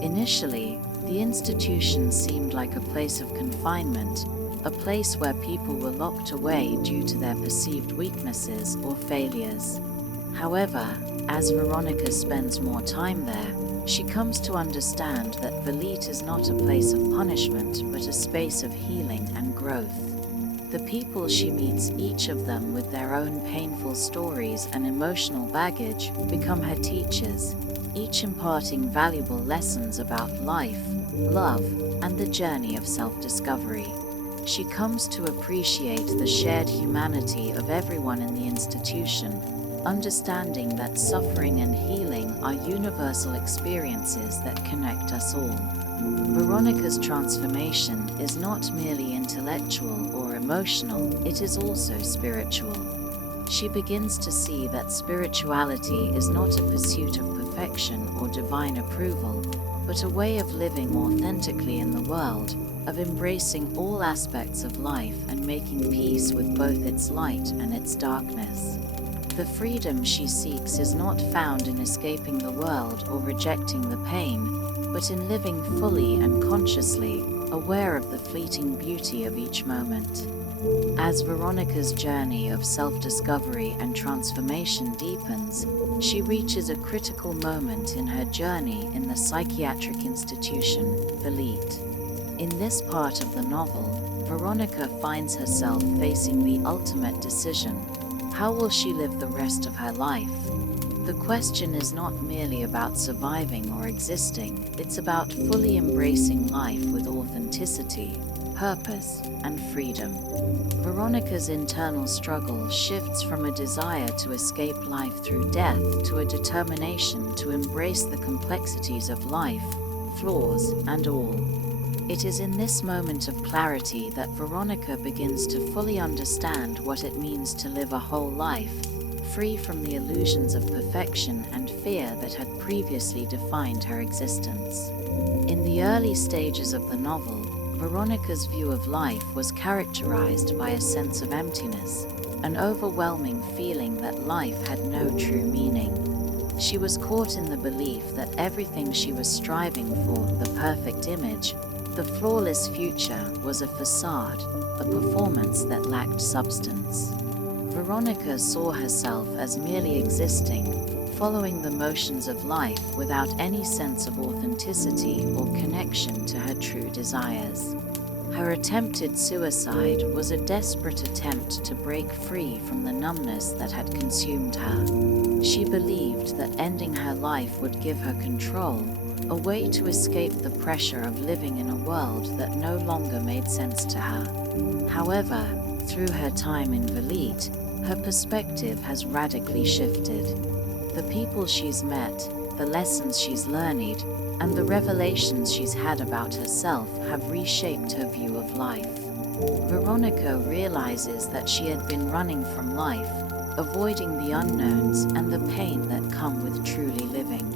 Initially, the institution seemed like a place of confinement, a place where people were locked away due to their perceived weaknesses or failures. However, as Veronika spends more time there, she comes to understand that Velit is not a place of punishment but a space of healing and growth. The people she meets, each of them with their own painful stories and emotional baggage, become her teachers, each imparting valuable lessons about life, love, and the journey of self-discovery. She comes to appreciate the shared humanity of everyone in the institution, understanding that suffering and healing are universal experiences that connect us all. Veronika's transformation is not merely intellectual or emotional, it is also spiritual. She begins to see that spirituality is not a pursuit of perfection or divine approval, but a way of living authentically in the world, of embracing all aspects of life and making peace with both its light and its darkness. The freedom she seeks is not found in escaping the world or rejecting the pain, but in living fully and consciously, aware of the fleeting beauty of each moment. As Veronika's journey of self-discovery and transformation deepens, she reaches a critical moment in her journey in the psychiatric institution, Velite. In this part of the novel, Veronika finds herself facing the ultimate decision. How will she live the rest of her life? The question is not merely about surviving or existing, it's about fully embracing life with authenticity, purpose, and freedom. Veronika's internal struggle shifts from a desire to escape life through death to a determination to embrace the complexities of life, flaws, and all. It is in this moment of clarity that Veronika begins to fully understand what it means to live a whole life, free from the illusions of perfection and fear that had previously defined her existence. In the early stages of the novel, Veronika's view of life was characterized by a sense of emptiness, an overwhelming feeling that life had no true meaning. She was caught in the belief that everything she was striving for, the perfect image, the flawless future, was a facade, a performance that lacked substance. Veronika saw herself as merely existing, following the motions of life without any sense of authenticity or connection to her true desires. Her attempted suicide was a desperate attempt to break free from the numbness that had consumed her. She believed that ending her life would give her control, a way to escape the pressure of living in a world that no longer made sense to her. However, through her time in Velite, her perspective has radically shifted. The people she's met, the lessons she's learned, and the revelations she's had about herself have reshaped her view of life. Veronika realizes that she had been running from life, avoiding the unknowns and the pain that come with truly living.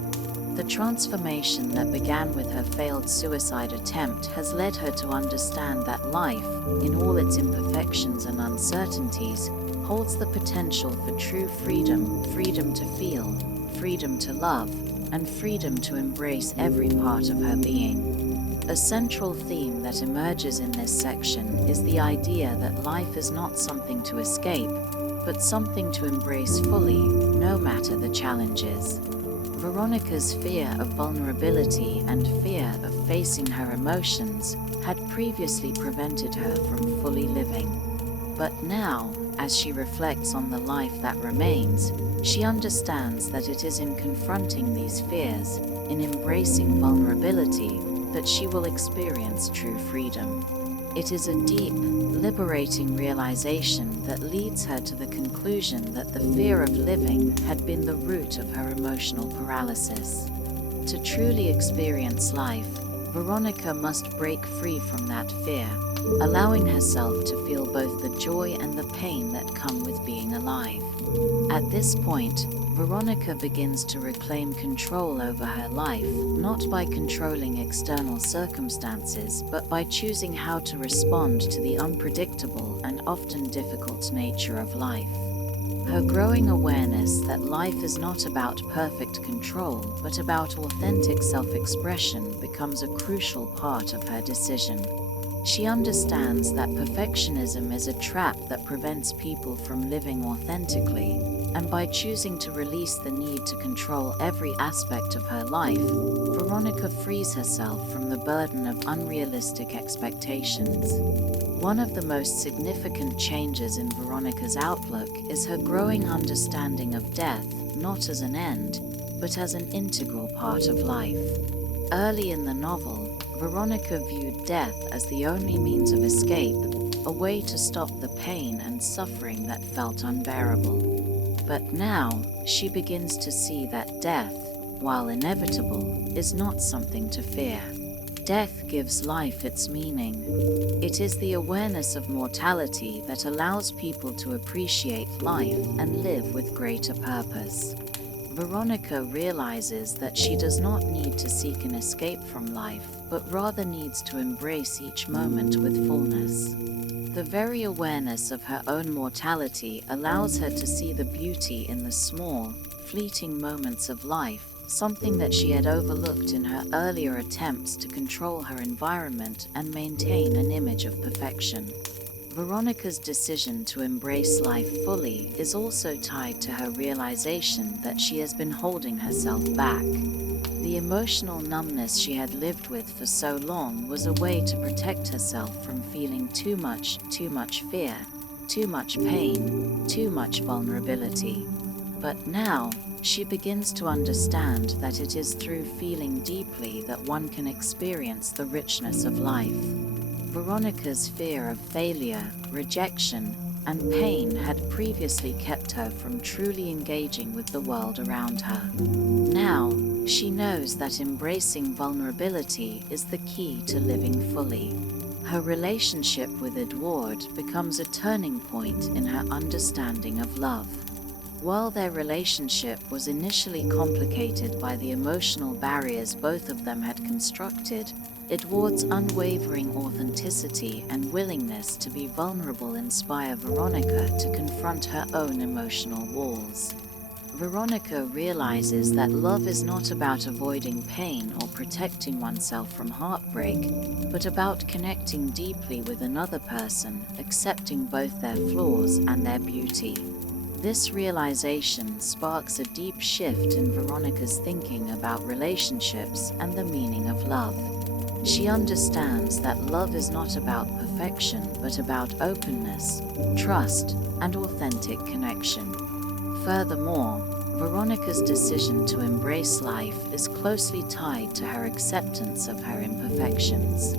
The transformation that began with her failed suicide attempt has led her to understand that life, in all its imperfections and uncertainties, holds the potential for true freedom, freedom to feel, freedom to love, and freedom to embrace every part of her being. A central theme that emerges in this section is the idea that life is not something to escape, but something to embrace fully, no matter the challenges. Veronika's fear of vulnerability and fear of facing her emotions had previously prevented her from fully living. But now, as she reflects on the life that remains, she understands that it is in confronting these fears, in embracing vulnerability, that she will experience true freedom. It is a deep, liberating realization that leads her to the conclusion that the fear of living had been the root of her emotional paralysis. To truly experience life, Veronika must break free from that fear, allowing herself to feel both the joy and the pain that come with being alive. At this point, Veronika begins to reclaim control over her life, not by controlling external circumstances, but by choosing how to respond to the unpredictable and often difficult nature of life. Her growing awareness that life is not about perfect control, but about authentic self-expression becomes a crucial part of her decision. She understands that perfectionism is a trap that prevents people from living authentically, and by choosing to release the need to control every aspect of her life, Veronika frees herself from the burden of unrealistic expectations. One of the most significant changes in Veronika's outlook is her growing understanding of death, not as an end, but as an integral part of life. Early in the novel, Veronika viewed death as the only means of escape, a way to stop the pain and suffering that felt unbearable. But now, she begins to see that death, while inevitable, is not something to fear. Death gives life its meaning. It is the awareness of mortality that allows people to appreciate life and live with greater purpose. Veronika realizes that she does not need to seek an escape from life, but rather needs to embrace each moment with fullness. The very awareness of her own mortality allows her to see the beauty in the small, fleeting moments of life, something that she had overlooked in her earlier attempts to control her environment and maintain an image of perfection. Veronika's decision to embrace life fully is also tied to her realization that she has been holding herself back. The emotional numbness she had lived with for so long was a way to protect herself from feeling too much fear, too much pain, too much vulnerability. But now, she begins to understand that it is through feeling deeply that one can experience the richness of life. Veronika's fear of failure, rejection, and pain had previously kept her from truly engaging with the world around her. Now, she knows that embracing vulnerability is the key to living fully. Her relationship with Edward becomes a turning point in her understanding of love. While their relationship was initially complicated by the emotional barriers both of them had constructed, Edward's unwavering authenticity and willingness to be vulnerable inspire Veronika to confront her own emotional walls. Veronika realizes that love is not about avoiding pain or protecting oneself from heartbreak, but about connecting deeply with another person, accepting both their flaws and their beauty. This realization sparks a deep shift in Veronika's thinking about relationships and the meaning of love. She understands that love is not about perfection, but about openness, trust, and authentic connection. Furthermore, Veronika's decision to embrace life is closely tied to her acceptance of her imperfections.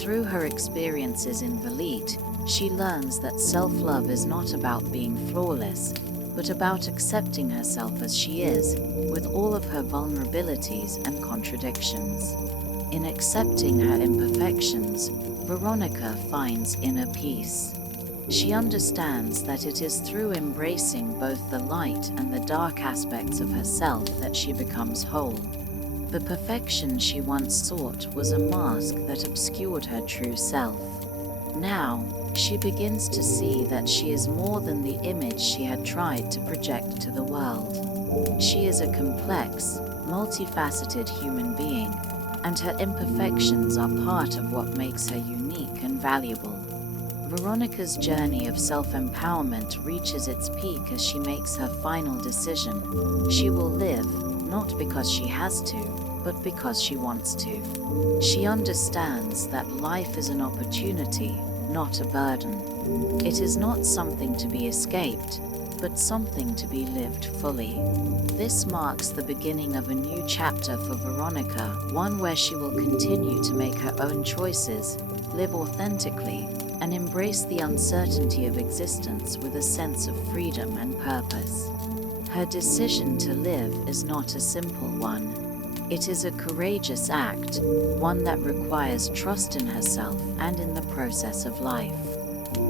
Through her experiences in Velit, she learns that self-love is not about being flawless, but about accepting herself as she is, with all of her vulnerabilities and contradictions. In accepting her imperfections, Veronika finds inner peace. She understands that it is through embracing both the light and the dark aspects of herself that she becomes whole. The perfection she once sought was a mask that obscured her true self. Now, she begins to see that she is more than the image she had tried to project to the world. She is a complex, multifaceted human being, and her imperfections are part of what makes her unique and valuable. Veronika's journey of self-empowerment reaches its peak as she makes her final decision. She will live, not because she has to, but because she wants to. She understands that life is an opportunity, not a burden. It is not something to be escaped, but something to be lived fully. This marks the beginning of a new chapter for Veronika, one where she will continue to make her own choices, live authentically, and embrace the uncertainty of existence with a sense of freedom and purpose. Her decision to live is not a simple one. It is a courageous act, one that requires trust in herself and in the process of life.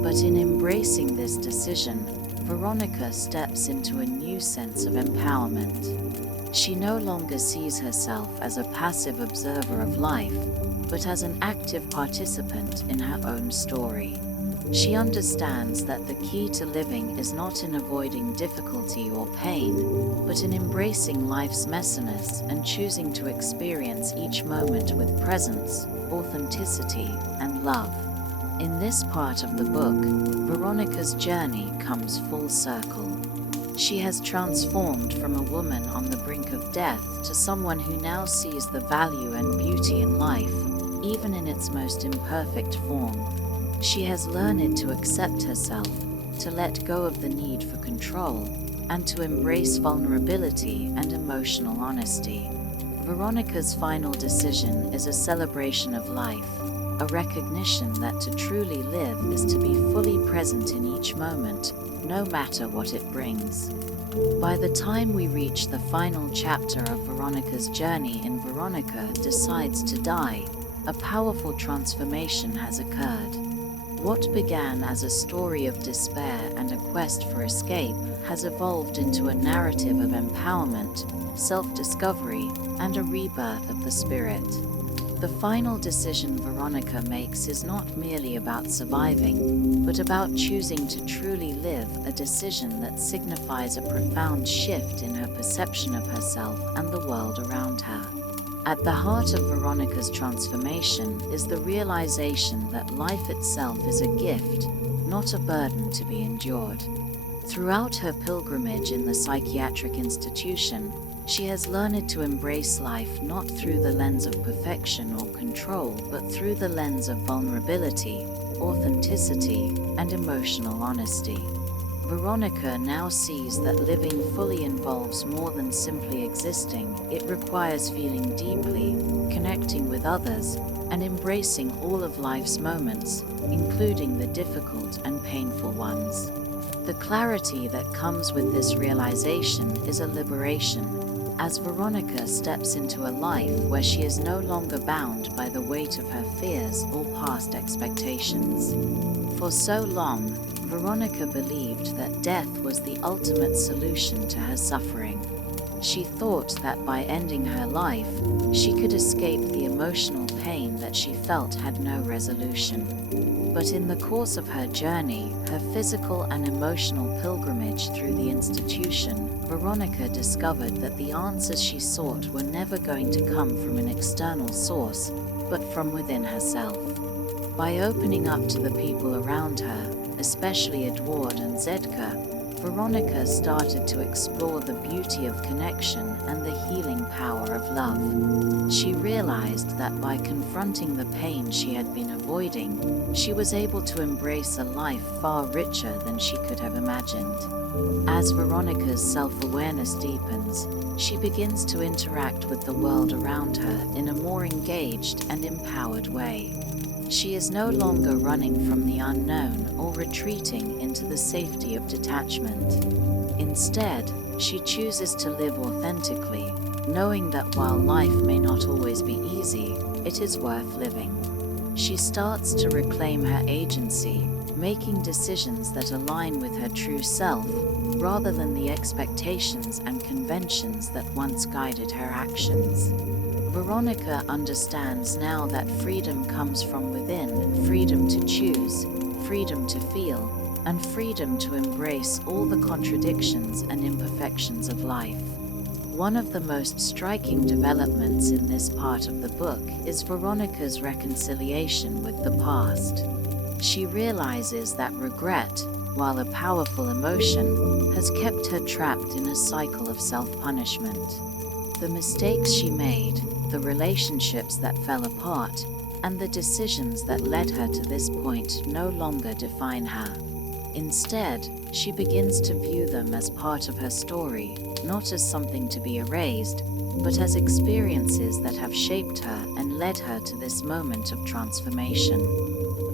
But in embracing this decision, Veronika steps into a new sense of empowerment. She no longer sees herself as a passive observer of life, but as an active participant in her own story. She understands that the key to living is not in avoiding difficulty or pain, but in embracing life's messiness and choosing to experience each moment with presence, authenticity, and love. In this part of the book, Veronika's journey comes full circle. She has transformed from a woman on the brink of death to someone who now sees the value and beauty in life, even in its most imperfect form. She has learned to accept herself, to let go of the need for control, and to embrace vulnerability and emotional honesty. Veronica's final decision is a celebration of life, a recognition that to truly live is to be fully present in each moment, no matter what it brings. By the time we reach the final chapter of Veronica's journey in Veronika Decides to Die, a powerful transformation has occurred. What began as a story of despair and a quest for escape has evolved into a narrative of empowerment, self-discovery, and a rebirth of the spirit. The final decision Veronika makes is not merely about surviving, but about choosing to truly live, a decision that signifies a profound shift in her perception of herself and the world around her. At the heart of Veronika's transformation is the realization that life itself is a gift, not a burden to be endured. Throughout her pilgrimage in the psychiatric institution, she has learned to embrace life not through the lens of perfection or control, but through the lens of vulnerability, authenticity, and emotional honesty. Veronika now sees that living fully involves more than simply existing. It requires feeling deeply, connecting with others, and embracing all of life's moments, including the difficult and painful ones. The clarity that comes with this realization is a liberation, as Veronika steps into a life where she is no longer bound by the weight of her fears or past expectations. For so long, Veronika believed that death was the ultimate solution to her suffering. She thought that by ending her life, she could escape the emotional pain that she felt had no resolution. But in the course of her journey, her physical and emotional pilgrimage through the institution, Veronika discovered that the answers she sought were never going to come from an external source, but from within herself. By opening up to the people around her, especially Edward and Zedka, Veronika started to explore the beauty of connection and the healing power of love. She realized that by confronting the pain she had been avoiding, she was able to embrace a life far richer than she could have imagined. As Veronika's self-awareness deepens, she begins to interact with the world around her in a more engaged and empowered way. She is no longer running from the unknown or retreating into the safety of detachment. Instead, she chooses to live authentically, knowing that while life may not always be easy, it is worth living. She starts to reclaim her agency, making decisions that align with her true self, rather than the expectations and conventions that once guided her actions. Veronika understands now that freedom comes from within, freedom to choose, freedom to feel, and freedom to embrace all the contradictions and imperfections of life. One of the most striking developments in this part of the book is Veronika's reconciliation with the past. She realizes that regret, while a powerful emotion, has kept her trapped in a cycle of self-punishment. The mistakes she made, the relationships that fell apart, and the decisions that led her to this point no longer define her. Instead, she begins to view them as part of her story, not as something to be erased, but as experiences that have shaped her and led her to this moment of transformation.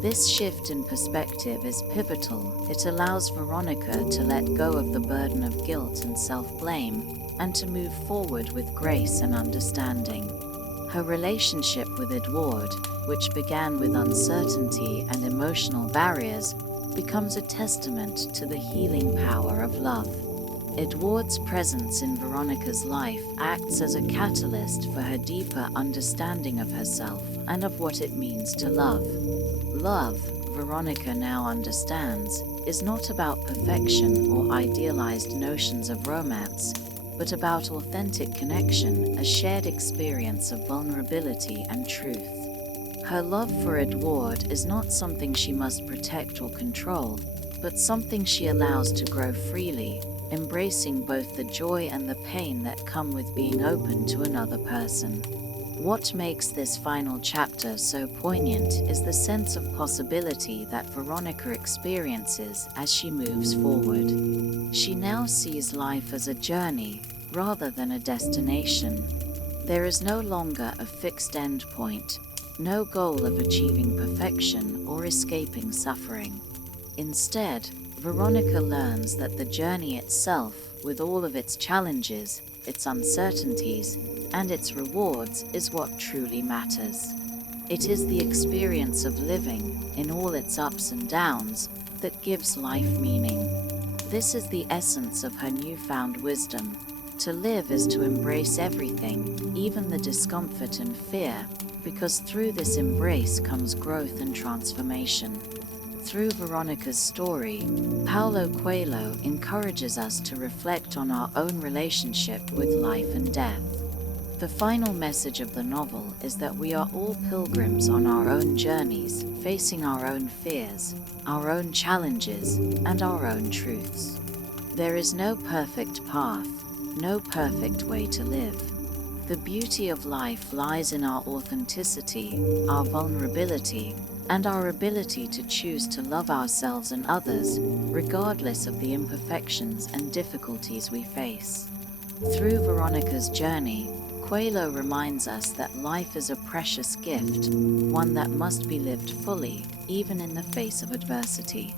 This shift in perspective is pivotal. It allows Veronika to let go of the burden of guilt and self-blame, and to move forward with grace and understanding. Her relationship with Edward, which began with uncertainty and emotional barriers, becomes a testament to the healing power of love. Edward's presence in Veronika's life acts as a catalyst for her deeper understanding of herself and of what it means to love. Love, Veronika now understands, is not about perfection or idealized notions of romance, but about authentic connection, a shared experience of vulnerability and truth. Her love for Edward is not something she must protect or control, but something she allows to grow freely, embracing both the joy and the pain that come with being open to another person. What makes this final chapter so poignant is the sense of possibility that Veronika experiences as she moves forward. She now sees life as a journey rather than a destination. There is no longer a fixed end point, no goal of achieving perfection or escaping suffering. Instead, Veronika learns that the journey itself, with all of its challenges, its uncertainties, and its rewards, is what truly matters. It is the experience of living, in all its ups and downs, that gives life meaning. This is the essence of her newfound wisdom. To live is to embrace everything, even the discomfort and fear, because through this embrace comes growth and transformation. Through Veronika's story, Paulo Coelho encourages us to reflect on our own relationship with life and death. The final message of the novel is that we are all pilgrims on our own journeys, facing our own fears, our own challenges, and our own truths. There is no perfect path, no perfect way to live. The beauty of life lies in our authenticity, our vulnerability, and our ability to choose to love ourselves and others, regardless of the imperfections and difficulties we face. Through Veronika's journey, Coelho reminds us that life is a precious gift, one that must be lived fully, even in the face of adversity.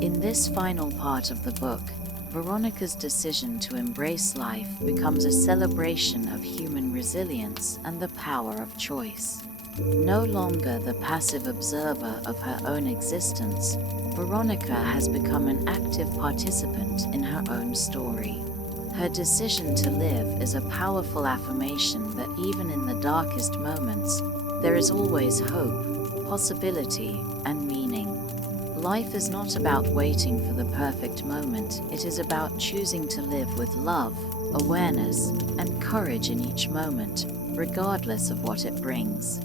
In this final part of the book, Veronika's decision to embrace life becomes a celebration of human resilience and the power of choice. No longer the passive observer of her own existence, Veronika has become an active participant in her own story. Her decision to live is a powerful affirmation that even in the darkest moments, there is always hope, possibility, and meaning. Life is not about waiting for the perfect moment, it is about choosing to live with love, awareness, and courage in each moment, regardless of what it brings.